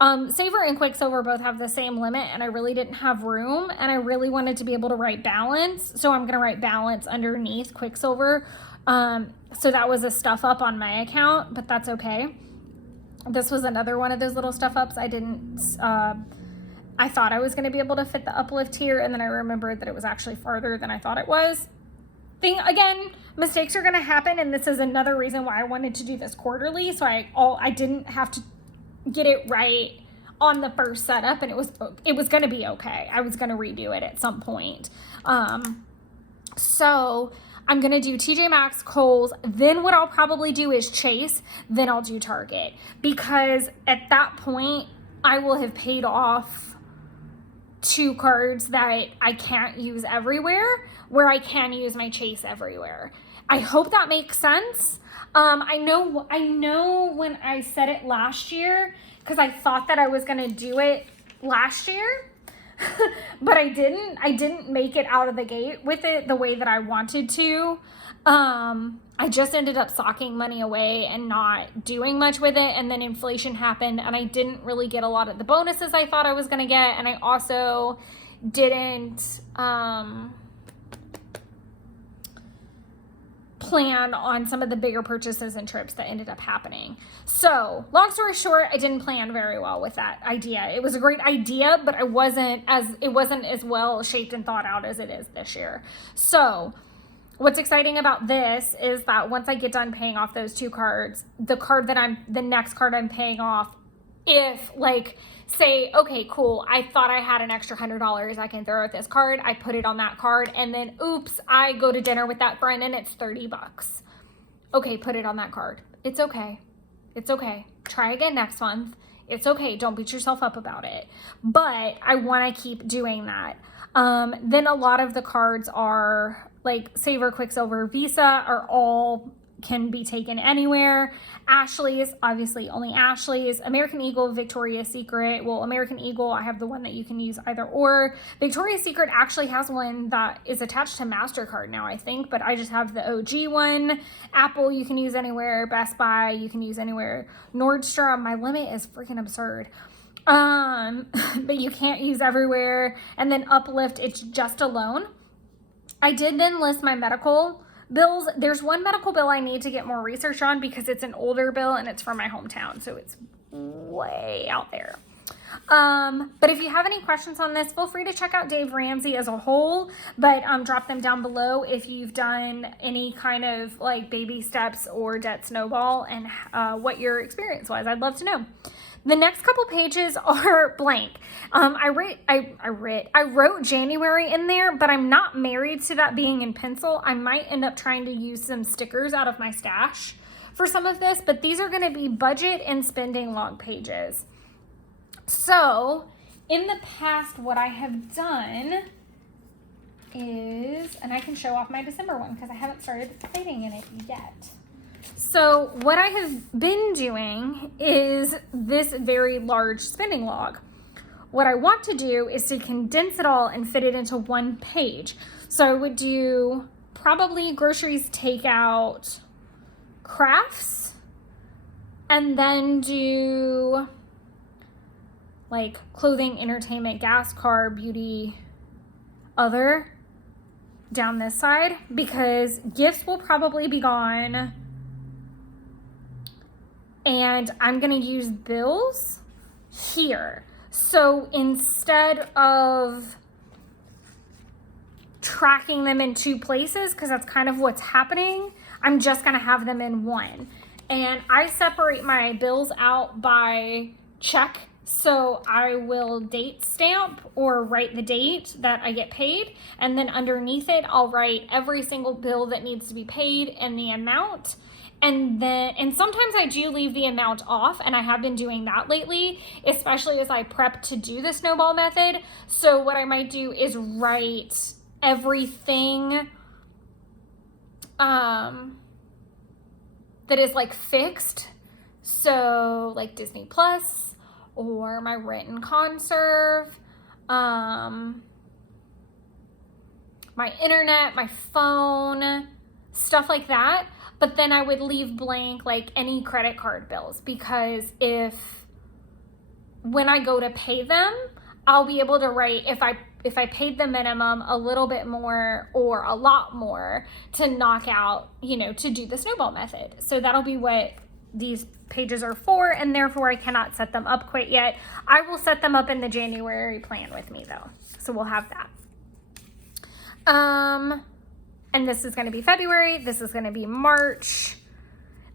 Savor and Quicksilver both have the same limit, and I really didn't have room, and I really wanted to be able to write balance, so I'm going to write balance underneath Quicksilver. So that was a stuff up on my account, but that's okay. This was another one of those little stuff ups. I thought I was going to be able to fit the uplift here, and then I remembered that it was actually farther than I thought it was. Again, mistakes are going to happen, and this is another reason why I wanted to do this quarterly, so I didn't have to get it right on the first setup, and it was going to be okay. I was going to redo it at some point. So I'm going to do TJ Maxx, Kohl's, then what I'll probably do is Chase, then I'll do Target, because at that point I will have paid off 2 cards that I can't use everywhere, where I can use my Chase everywhere. I hope that makes sense. I know when I said it last year, because I thought that I was going to do it last year, but I didn't make it out of the gate with it the way that I wanted to. I just ended up socking money away and not doing much with it. And then inflation happened and I didn't really get a lot of the bonuses I thought I was going to get. And I also didn't, plan on some of the bigger purchases and trips that ended up happening. So long story short, I didn't plan very well with that idea. It was a great idea, but it wasn't as well shaped and thought out as it is this year. So what's exciting about this is that once I get done paying off those 2 cards, the next card I'm paying off, if say, okay, cool, I thought I had an extra $100 I can throw at this card, I put it on that card, and then oops, I go to dinner with that friend and it's $30. Okay, put it on that card. It's okay. Try again next month. It's okay. Don't beat yourself up about it. But I want to keep doing that. Then a lot of the cards are like Savor, Quicksilver, Visa are all can be taken anywhere. Ashley's, obviously only Ashley's. American Eagle, Victoria's Secret. Well, American Eagle, I have the one that you can use either or. Victoria's Secret actually has one that is attached to MasterCard now, I think, but I just have the OG one. Apple, you can use anywhere. Best Buy, you can use anywhere. Nordstrom, my limit is freaking absurd. But you can't use everywhere. And then Uplift, it's just a loan. I did then list my medical bills. There's one medical bill I need to get more research on because it's an older bill and it's from my hometown, so it's way out there. But if you have any questions on this, feel free to check out Dave Ramsey as a whole, but drop them down below if you've done any kind of like baby steps or debt snowball and what your experience was. I'd love to know. The next couple pages are blank. I wrote January in there, but I'm not married to that being in pencil. I might end up trying to use some stickers out of my stash for some of this, but these are going to be budget and spending log pages. So in the past, what I have done is, and I can show off my December one because I haven't started writing in it yet. So what I have been doing is this very large spending log. What I want to do is to condense it all and fit it into one page. So I would do probably groceries, takeout, crafts, and then do like clothing, entertainment, gas, car, beauty, other down this side, because gifts will probably be gone. And I'm going to use bills here. So instead of tracking them in two places, because that's kind of what's happening, I'm just going to have them in one. And I separate my bills out by check. So I will date stamp or write the date that I get paid. And then underneath it, I'll write every single bill that needs to be paid and the amount. And sometimes I do leave the amount off, and I have been doing that lately, especially as I prep to do the snowball method. So what I might do is write everything that is like fixed. So like Disney Plus or my rent and conserve, my internet, my phone, stuff like that. But then I would leave blank like any credit card bills, because when I go to pay them, I'll be able to write if I paid the minimum, a little bit more or a lot more to knock out, to do the snowball method. So that'll be what these pages are for, and therefore I cannot set them up quite yet. I will set them up in the January plan with me though. So we'll have that. And this is going to be February. This is going to be March.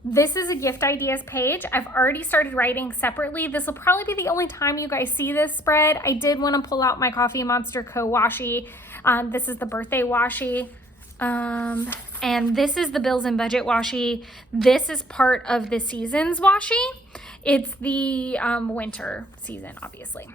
This is a gift ideas page. I've already started writing separately. This will probably be the only time you guys see this spread. I did want to pull out my Coffee Monster Co. washi. This is the birthday washi. And this is the bills and budget washi. This is part of the seasons washi. It's the winter season, obviously.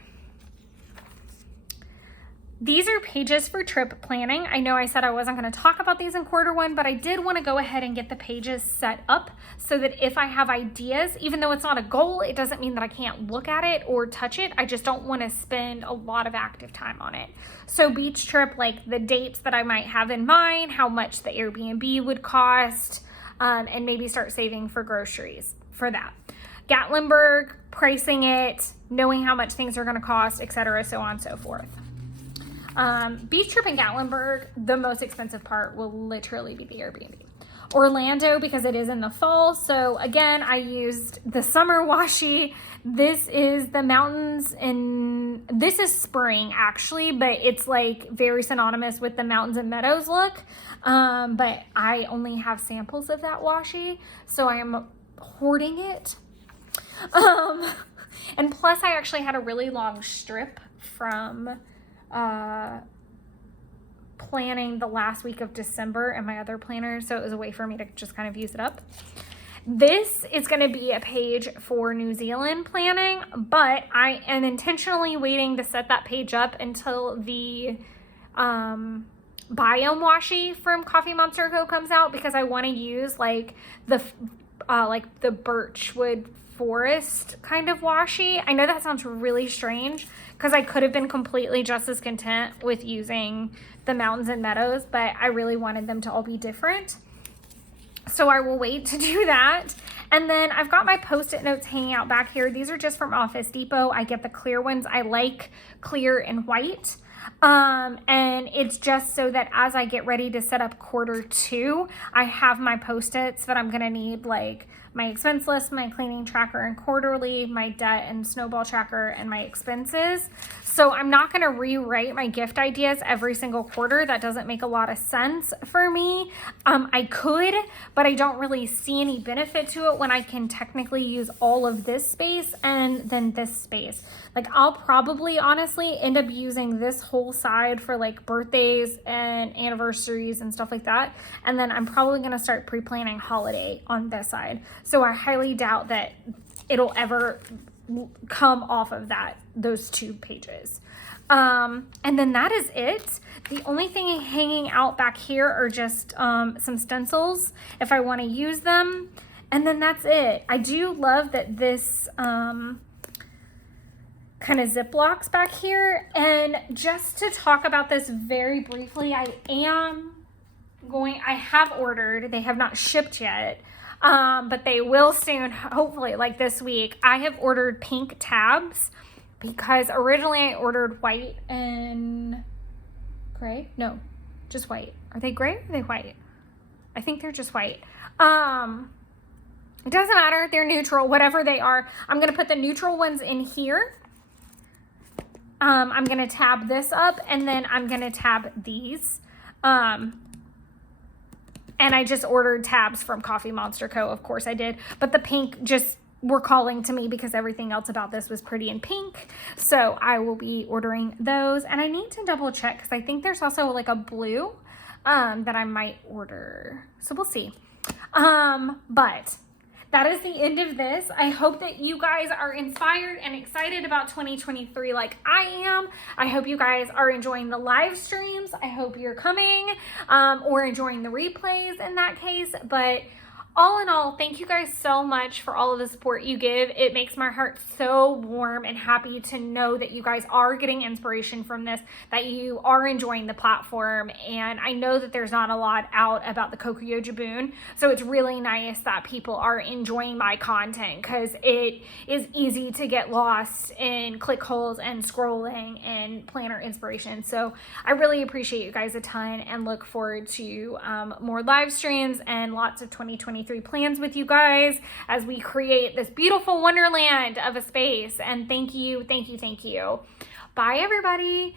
These are pages for trip planning. I know I said I wasn't going to talk about these in quarter one, but I did want to go ahead and get the pages set up so that if I have ideas, even though it's not a goal, it doesn't mean that I can't look at it or touch it. I just don't want to spend a lot of active time on it. So beach trip, like the dates that I might have in mind, how much the Airbnb would cost, and maybe start saving for groceries for that. Gatlinburg, pricing it, knowing how much things are going to cost, etc., so on and so forth. Beach trip in Gatlinburg, the most expensive part will literally be the Airbnb. Orlando, because it is in the fall. So again, I used the summer washi. This is the mountains, and this is spring actually, but it's like very synonymous with the mountains and meadows look. But I only have samples of that washi, so I am hoarding it. And plus I actually had a really long strip from planning the last week of December and my other planner, so it was a way for me to just kind of use it up. This is going to be a page for New Zealand planning, but I am intentionally waiting to set that page up until the biome washi from Coffee Monster Co. comes out, because I want to use like the birchwood forest kind of washi. I know that sounds really strange, because I could have been completely just as content with using the mountains and meadows, but I really wanted them to all be different. So I will wait to do that. And then I've got my Post-it notes hanging out back here. These are just from Office Depot. I get the clear ones. I like clear and white. And it's just so that as I get ready to set up quarter two, I have my Post-its that I'm going to need like my expense list, my cleaning tracker and quarterly, my debt and snowball tracker, and my expenses. So I'm not going to rewrite my gift ideas every single quarter. That doesn't make a lot of sense for me. I could, but I don't really see any benefit to it when I can technically use all of this space and then this space. Like, I'll probably honestly end up using this whole side for like birthdays and anniversaries and stuff like that. And then I'm probably going to start pre-planning holiday on this side. So I highly doubt that it'll ever come off of those 2 pages. And then that is it. The only thing hanging out back here are just some stencils if I want to use them. And then that's it. I do love that this kind of Ziplocs back here. And just to talk about this very briefly, I have ordered, they have not shipped yet, but they will soon, hopefully like this week. I have ordered pink tabs because originally I ordered white and gray. No, just white. Are they gray or are they white? I think they're just white. It doesn't matter. They're neutral, whatever they are. I'm going to put the neutral ones in here. I'm going to tab this up and then I'm going to tab these. And I just ordered tabs from Coffee Monster Co. Of course I did. But the pink just were calling to me because everything else about this was pretty in pink. So I will be ordering those. And I need to double check because I think there's also like a blue that I might order. So we'll see. But that is the end of this. I hope that you guys are inspired and excited about 2023 like I am. I hope you guys are enjoying the live streams. I hope you're coming or enjoying the replays in that case. But all in all, thank you guys so much for all of the support you give. It makes my heart so warm and happy to know that you guys are getting inspiration from this, that you are enjoying the platform. And I know that there's not a lot out about the Kokuyo Jibun, so it's really nice that people are enjoying my content because it is easy to get lost in click holes and scrolling and planner inspiration. So I really appreciate you guys a ton and look forward to more live streams and lots of 2023 plans with you guys as we create this beautiful wonderland of a space. And thank you. Bye, everybody.